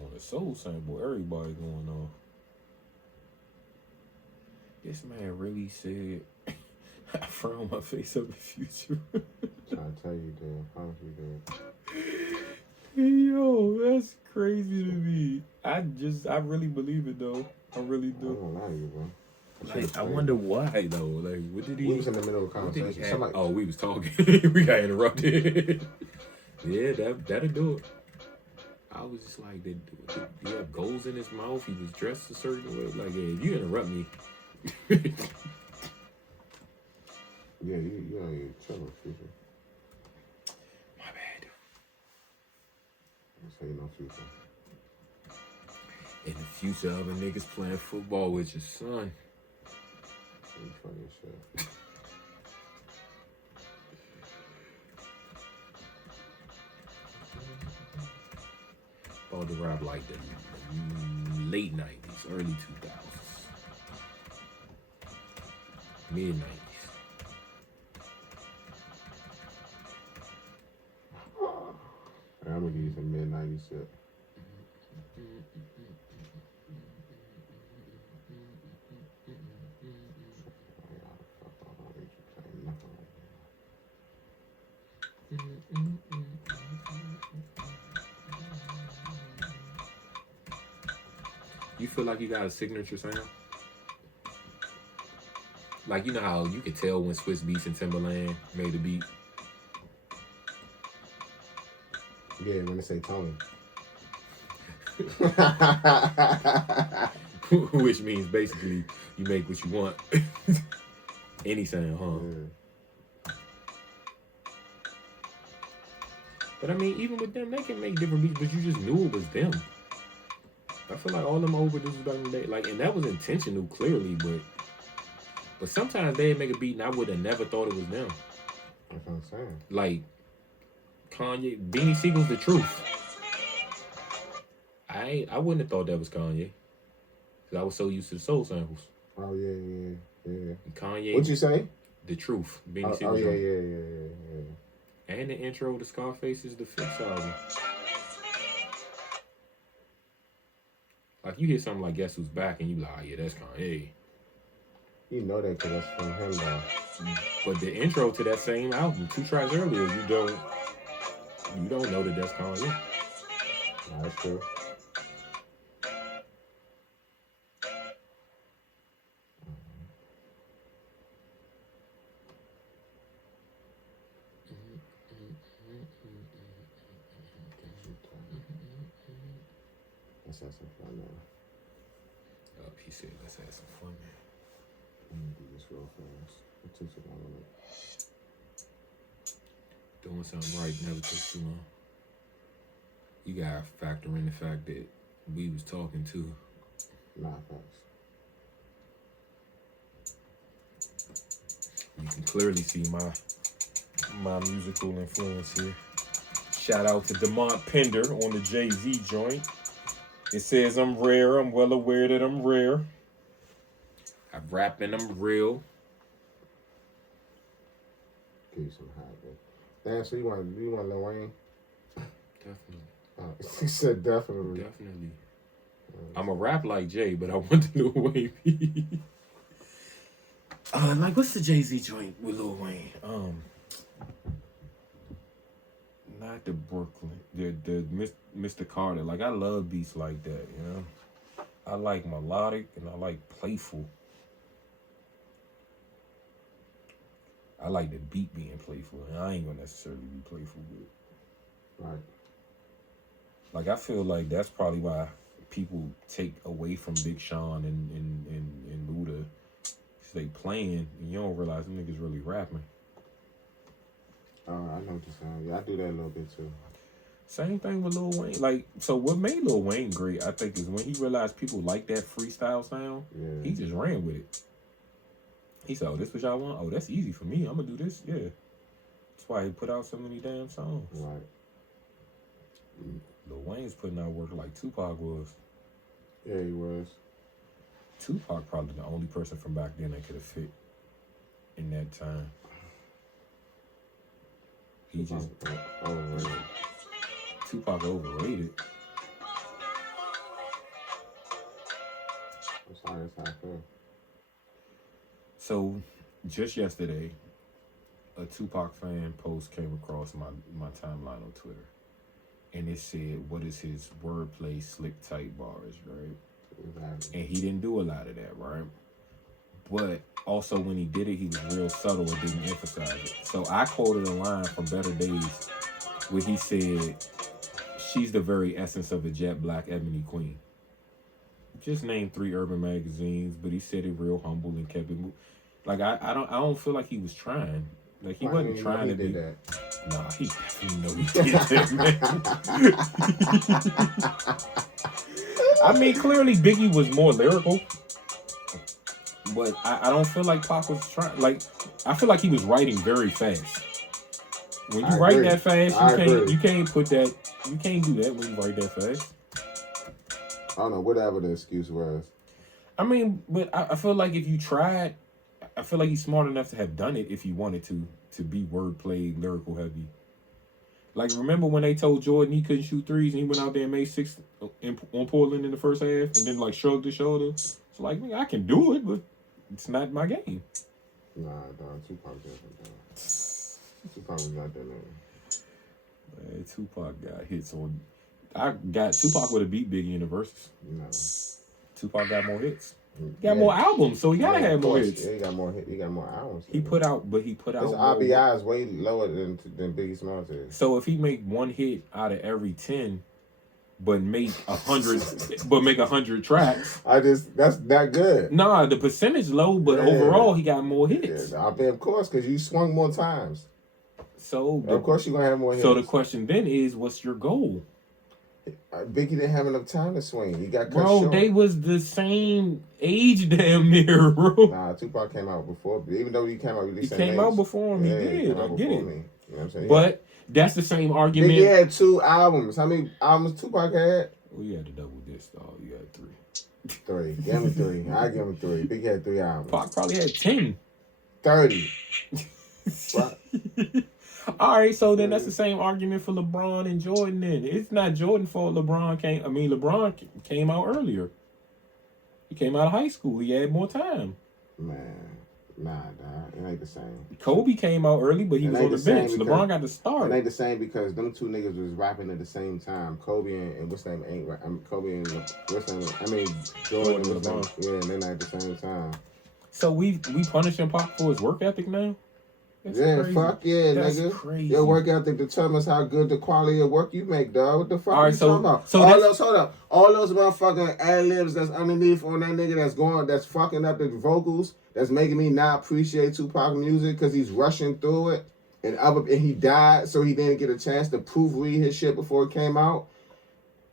On a soul sample, everybody going on. This man really said, I frown my face up in Future. Trying to tell you, dude. I promise you, Yo, dude. that's crazy to me. I really believe it, though. I really do. I don't lie to you, bro. Like, I wonder why, though. Like, what did he... We was in the middle of a conversation. We was talking. We got interrupted. Yeah, that'll do it. I was just like, he had goals in his mouth. He was dressed a certain way. Like, yeah, if you interrupt me. Yeah, you're chilling, Future. My bad. I'll say no Future. In the future, other niggas playing football with your son. You funny as shit. About to rap like the late 90s, early 2000s, mid 90s. shit. You feel like you got a signature sound? Like, you know how you could tell when Swiss Beats and Timberland made a beat? Yeah, when they say Tony. Which means basically you make what you want. Any sound, huh? Yeah. But I mean, even with them, they can make different beats, but you just knew it was them. I feel like all them overdoses back in the day, like, and that was intentional, clearly, but sometimes they'd make a beat and I would have never thought it was them. That's what I'm saying. Like Kanye, Beanie Siegel's The Truth. I wouldn't have thought that was Kanye, because I was so used to the soul samples. Oh yeah. And Kanye. What'd you say? The Truth. Beanie Oh Siegel's. yeah. And the intro to Scarface's The Fix album. Like, you hear something like Guess Who's Back and you like, oh yeah, that's Kanye. You know that because that's from him though. But the intro to that same album, 2 tracks earlier, you don't know that that's Kanye. No, that's true. Let's have some fun now. Oh, he said, let's have some fun, man. Let me do this real fast. It took too long. Doing something right never takes too long. You gotta factor in the fact that we was talking too. Nah, facts. You can clearly see my musical influence here. Shout out to Demont Pender on the Jay-Z joint. It says I'm rare. I'm well aware that I'm rare. I rap and I'm real. Give you some high, bro. Damn, so you want Lil Wayne? Definitely. He said definitely. Definitely. I'm a rap like Jay, but I want the Lil Wayne beat. Like, what's the Jay-Z joint with Lil Wayne? Not the Brooklyn, the Mr. Carter. Like, I love beats like that, you know. I like melodic and I like playful. I like the beat being playful, and I ain't gonna necessarily be playful with it. Right. Like, I feel like that's probably why people take away from Big Sean and Luda. They playing, and you don't realize them niggas really rapping. I know what you're saying. Yeah, I do that a little bit too. Same thing with Lil Wayne. Like, so what made Lil Wayne great, I think, is when he realized people like that freestyle sound, he just ran with it. He said, oh, this what y'all want? Oh, that's easy for me. I'm going to do this. Yeah. That's why he put out so many damn songs. Right. Lil Wayne's putting out work like Tupac was. Yeah, he was. Tupac probably the only person from back then that could have fit in that time. He just overrated. Tupac overrated. I'm sorry, that's how I feel. So, just yesterday, a Tupac fan post came across my timeline on Twitter, and it said, "What is his wordplay slick tight bars?" Right. Exactly. And he didn't do a lot of that, right? But also when he did it, he was real subtle and didn't emphasize it. So I quoted a line from Better Days where he said, "She's the very essence of a jet black ebony queen." Just named 3 urban magazines, but he said it real humble and kept it moving. Like I don't feel like he was trying. Like he wasn't trying to be. That. Nah, he definitely know he did that, man. I mean, clearly Biggie was more lyrical, but I don't feel like Pac was trying. Like, I feel like he was writing very fast. When you write that fast, you can't put that. You can't do that when you write that fast. I don't know, whatever the excuse was. I mean, but I feel like if you tried, I feel like he's smart enough to have done it if he wanted to be wordplay, lyrical heavy. Like, remember when they told Jordan he couldn't shoot threes and he went out there and made 6 on Portland in the first half and then, like, shrugged his shoulders? It's like, man, I can do it, but it's not my game. Nah, dog. Tupac different, dog. Tupac was not that nigga. Man, Tupac got hits on... Tupac would have beat Biggie in the verses. No. Tupac got more hits. He got more albums, so he gotta have more hits. Yeah, he got more albums. He put out his RBI is way lower than Biggie Smalls is. So if he make one hit out of every 10, but make 100 tracks, that's that good. Nah, the percentage low, but overall he got more hits. Yeah, I bet of course, because you swung more times. So of course you're gonna have more hits. So the question then is, what's your goal? Biggie didn't have enough time to swing. He got cut short. They was the same age damn near, bro. Nah, Tupac came out before. Even though he came out with the same age. He came out before him. Yeah, he did. I get it. You know what I'm saying? But that's the same argument. Biggie had 2 albums. How many albums Tupac had? Well, you had to double this, dog. You had 3. 3. Give him 3. I give him 3. Biggie had 3 albums. Pac probably had 10. 30. What? All right, so then that's the same argument for LeBron and Jordan. Then it's not Jordan's fault. LeBron came out earlier. He came out of high school. He had more time. Man, nah, dog. It ain't the same. Kobe came out early, but he was on the bench. LeBron got the start. It ain't the same because them 2 niggas was rapping at the same time. Kobe and what's name ain't. Kobe and what's name? Jordan and LeBron. Yeah, they're not at the same time. So we punishing Pac for his work ethic now. That's crazy. Fuck yeah, That's nigga. Crazy. Your work ethic determines how good the quality of work you make, dog. What the fuck are you talking about? So All those motherfucking ad-libs that's underneath on that nigga that's fucking up the vocals, that's making me not appreciate Tupac music because he's rushing through it, and he died so he didn't get a chance to proofread his shit before it came out.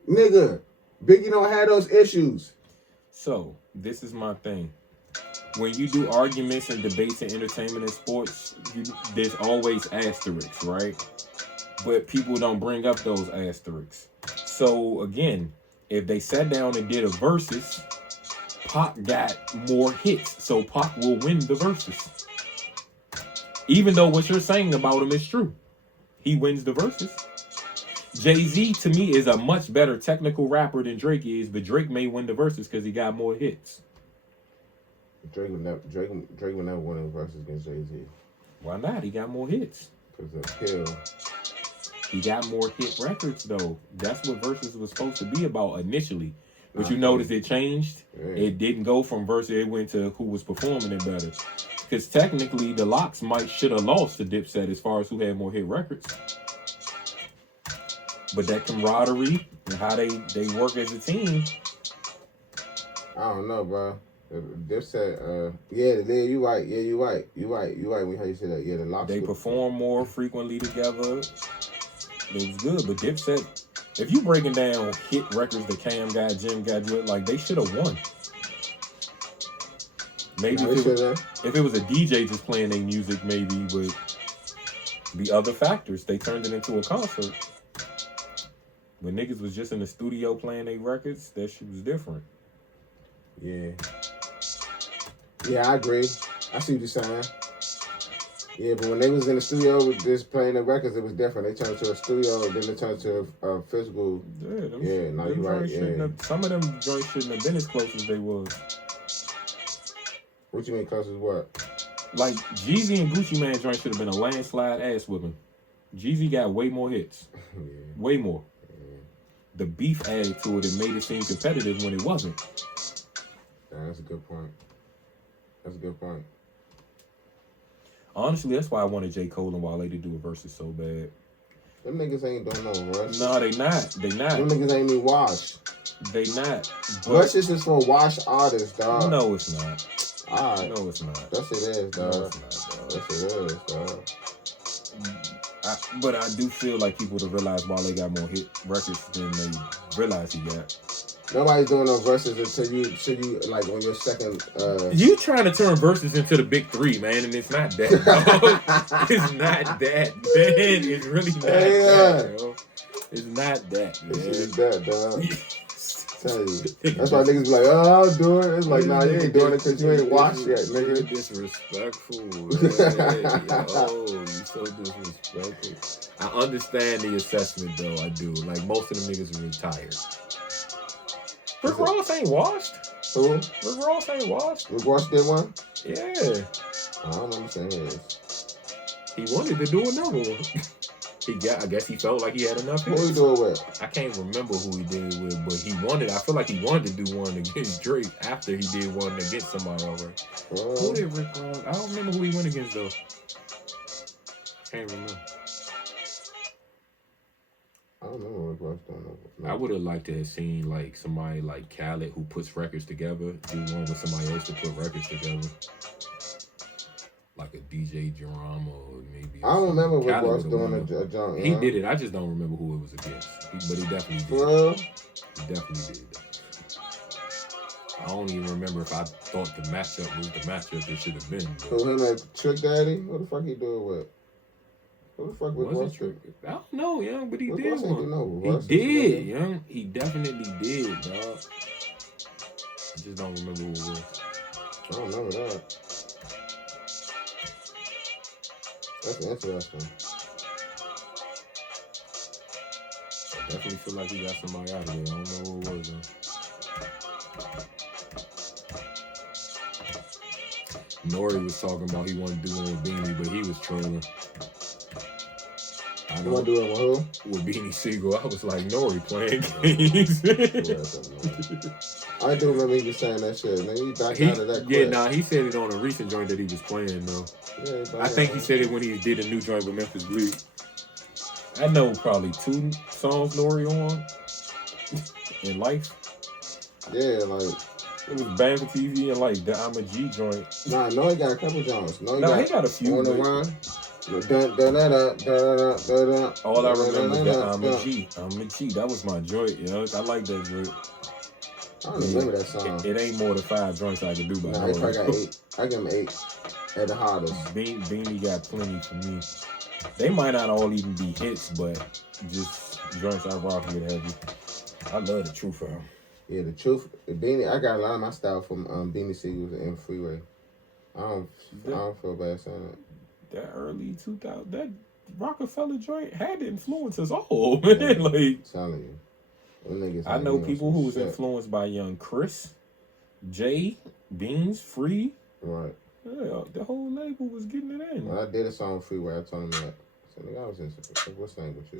Nigga, Biggie don't have those issues. So, this is my thing. When you do arguments and debates in entertainment and sports, there's always asterisks, right? But people don't bring up those asterisks. So again, if they sat down and did a versus, Pac got more hits, so Pac will win the versus. Even though what you're saying about him is true, he wins the versus. Jay-Z to me is a much better technical rapper than Drake is, but Drake may win the versus because he got more hits. Drake would never win a versus against Jay-Z. Why not? He got more hits. Because of Kill. He got more hit records, though. That's what versus was supposed to be about initially. But you notice it changed. Yeah. It didn't go from versus. It went to who was performing it better. Because technically, the Locks should have lost to Dipset as far as who had more hit records. But that camaraderie and how they work as a team. I don't know, bro. Dipset, you right. Yeah, you right. You right. How you say that? Yeah, the Locks. They perform more frequently together. It was good, but Dipset, if you breaking down hit records that Cam got, Jim got, like they should have won. Maybe if it was a DJ just playing their music, maybe, but the other factors, they turned it into a concert. When niggas was just in the studio playing their records, that shit was different. Yeah. Yeah, I agree. I see what you're saying. Yeah, but when they was in the studio with just playing the records, it was different. They turned to a studio, then they turned to a physical. You're right. Yeah. Some of them joints shouldn't have been as close as they was. What you mean close as what? Like Jeezy and Gucci Mane joint should have been a landslide ass whipping. Jeezy got way more hits. Yeah. Way more. Yeah. The beef added to it and made it seem competitive when it wasn't. Yeah, that's a good point. Honestly, that's why I wanted J. Cole and Wale to do a versus so bad. Them niggas ain't doing no rush. No, they not. Them niggas ain't even washed. They not. Rushes is for washed artists, dog. No, it's not. Alright. No, it's not. Yes, it is, dog. No, it's not, dog. Yes, it is, dog. But I do feel like people to realize Wale got more hit records than they realize he got. Nobody's doing no verses until you like on your second. You trying to turn verses into the big three, man, and it's not that. It's not that, man. It's really not that, bro. It's not that, man. It's that, dog. Tell you. That's why niggas be like, oh, I'll do it. It's like, nah, you ain't doing it because you ain't washed yet, nigga. Disrespectful, man. Yo, you so disrespectful. I understand the assessment, though. I do. Like, most of the niggas are retired. Rick Ross ain't washed. Who? Rick Ross ain't washed. Rick Ross did one? Yeah. I don't understand his. He wanted to do another one. I guess he felt like he had enough hits. Who he do it with? I can't remember who he did it with, but I feel like he wanted to do one against Drake after he did one against somebody already. Who did Rick Ross? I don't remember who he went against, though. Can't remember. I don't know what Rick Ross doing. No. I would have liked to have seen, like, somebody like Khaled who puts records together, do one with somebody else to put records together. Like a DJ Drama or maybe. I don't remember Rick Ross doing a jump. He did it. I just don't remember who it was against. But he definitely did. Well, He definitely did. I don't even remember if I thought the matchup was the matchup it should have been. So him and Trick Daddy? What the fuck he do it with? Who the fuck Rick Ross did? I don't know, young, but he Rick did Ross one. He did, young. He definitely did, dog. I just don't remember who it was. I don't remember that. That's interesting. I definitely feel like he got somebody out of there. I don't know who it was, though. Nori was talking about he wanted to do one with Beanie, but he was trolling. You want to do it with who? With Beanie Siegel. I was like, Nori playing games. I do remember he was saying that shit. Man, he backed out of that quick. Yeah, nah, he said it on a recent joint that he was playing, though. Yeah, I think he said it when he did a new joint with Memphis Bleak. I know probably 2 songs Nori on in life. Yeah, like... It was Bang for TV and like the I'm a G joint. Nah, no, he got a couple joints. He got a few. On the run. All I remember is that I'm a G. I'm a G. That was my joint, yo. I like that joint. I don't remember that song. It ain't more than 5 joints I can do by now. Nah, he probably got 8. I give him 8 at the hardest. Beanie got plenty for me. They might not all even be hits, but just joints I rock with heavy. I love the Truth album. Yeah, the Truth. Beanie. I got a lot of my style from Beanie Siegel and Freeway. I don't feel bad saying it. That early 2000, that Rockefeller joint had influences all, man. Yeah, like, telling you. I know people who was influenced by Young Chris, Jay, Beans, Free. Right. Yeah, the whole label was getting it in. When I did a song with Freeway, I told him that. I said, nigga, I was in what's the name with you?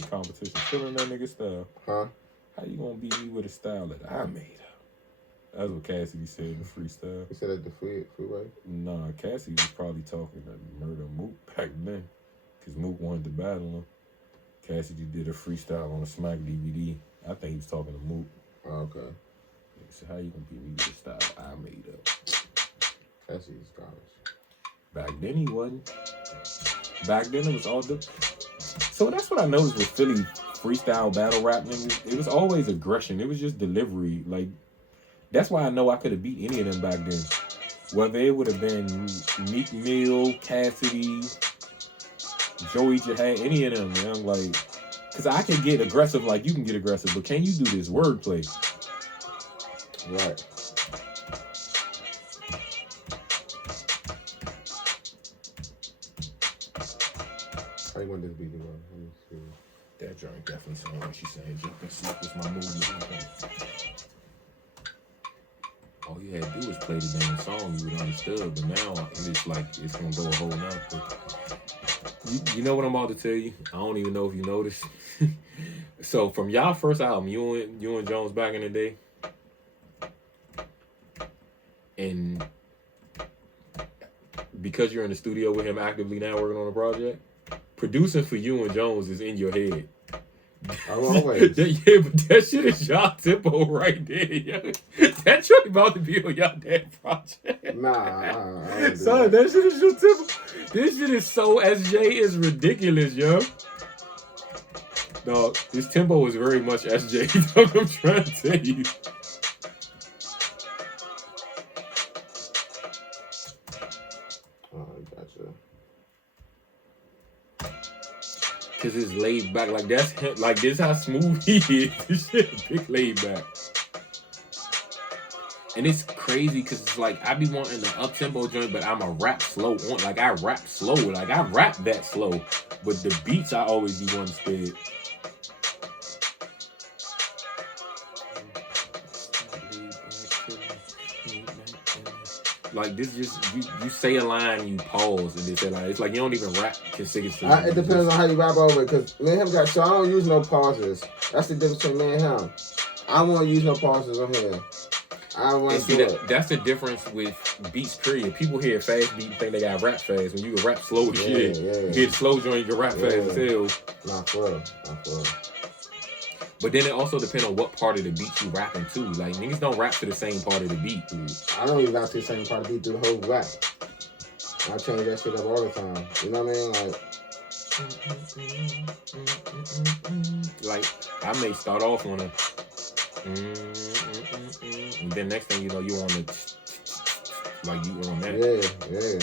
In competition, feeling that nigga style. Huh? How you gonna beat me with a style that I made up? That's what Cassidy said in the freestyle. He said at the Freeway? Nah, Cassidy was probably talking to Murder Mook back then. Because Mook wanted to battle him. Cassidy did a freestyle on a Smack DVD. I think he was talking to Mook. Oh, okay. He said, how you gonna beat me with a style I made up? Cassidy's garbage. Back then he wasn't. Back then it was all the... So that's what I noticed with Philly freestyle battle rap niggas. It was always aggression. It was just delivery. Like, that's why I know I could have beat any of them back then. Whether it would have been Meek Mill, Cassidy, Joey Jihad, any of them, man. Like, because I can get aggressive like you can get aggressive, but can you do this wordplay? Right. How you want this beat to go? Let me see. That joint definitely sounded like she's saying, "Jump and sleep was my movement." All you had to do was play the damn song, you would understood. But now it's like it's gonna go a whole nother. You know what I'm about to tell you? I don't even know if you noticed. So from y'all first album, you and Jones back in the day, and because you're in the studio with him actively now working on a project, producing for you and Jones is in your head. I'm always. Yeah, but that shit is y'all tempo right there. Yo. That shit about to be on y'all damn project. Nah, son, that shit is your tempo. This shit is so SJ is ridiculous, yo. No, this tempo is very much SJ. That's what I'm trying to tell you. Cause it's laid back. Like that's him. Like this how smooth he is. This shit big laid back. And it's crazy because it's like I be wanting the up tempo joint, but I'm a rap slow on. Like I rap slow. Like I rap that slow. But the beats I always be one speed. Like this, just you say a line, you pause, and they say like it's like you don't even rap consecutively. It depends on how you rap over it, because me and him got, so I don't use no pauses. That's the difference between me and him. I won't use no pauses on here. I don't want to do it. That's the difference with beats, period. People hear fast beat and think they got rap fast. When you can rap slow as shit, you hear slow joint, you can rap fast as hell. Not for real. But then it also depends on what part of the beat you rapping to. Like niggas don't rap to the same part of the beat. I don't even rap to the same part of the beat through the whole rap. I change that shit up all the time. You know what I mean? Like I may start off on a and then next thing you know, you on the like you on that. Yeah.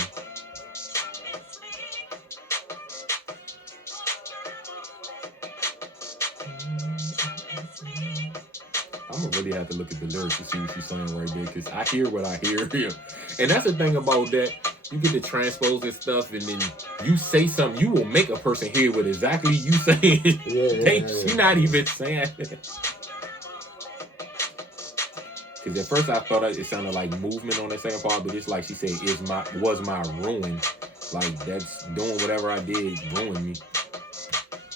I'm gonna really have to look at the lyrics to see what she's saying right there, because I hear what I hear here. And that's the thing about that. You get to transpose this stuff, and then you say something, you will make a person hear what exactly you saying. She not even saying that. Because at first I thought it sounded like movement on the second part, but it's like she said, was my ruin. Like, that's doing whatever I did ruined me.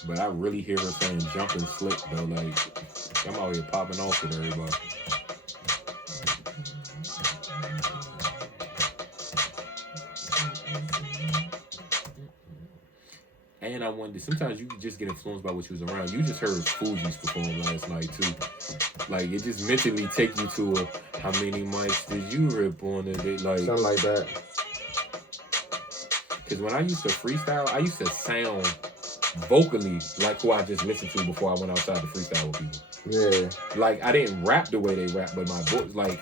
But I really hear her saying jump and slip, though. Like, I'm out here popping off with everybody. And I wonder, sometimes you just get influenced by what you was around. You just heard Fuji's perform last night, too. Like, it just mentally take you to how many mics did you rip on it? Like, something like that. Because when I used to freestyle, I used to sound vocally like who I just listened to before I went outside to freestyle with people. Yeah. Like, I didn't rap the way they rap, but my voice, like,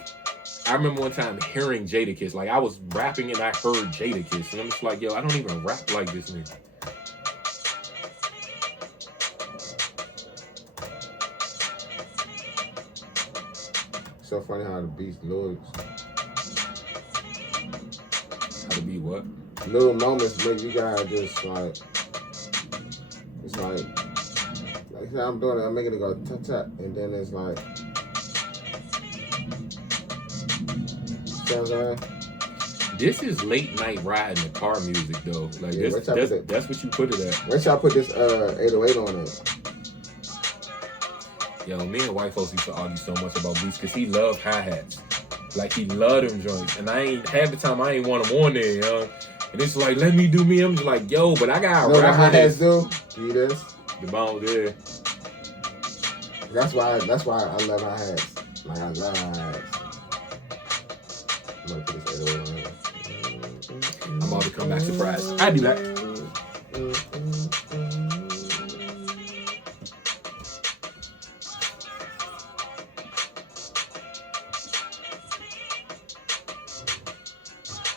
I remember one time hearing Jadakiss. Like, I was rapping and I heard Jadakiss. And I'm just like, yo, I don't even rap like this nigga. So funny how the beats looks. How the beat what? Little moments make you guys just like, it's like I'm doing it, I'm making it go tap tap, and then it's like, you know what I'm saying? This is late night riding the car music though. Like that's what you put it at. Where y'all put this 808 on it? Yo, me and white folks used to argue so much about beats because he loved hi-hats. Like, he loved them joints. And half the time I ain't want them on there, yo. And it's like, let me do me. I'm just like, yo, but I got what hi-hats do? Do this? The bones there. That's why I love hi-hats. Like, I love hi-hats. I'm gonna put this 808 on here. I'm about to come back surprised. I'll be back.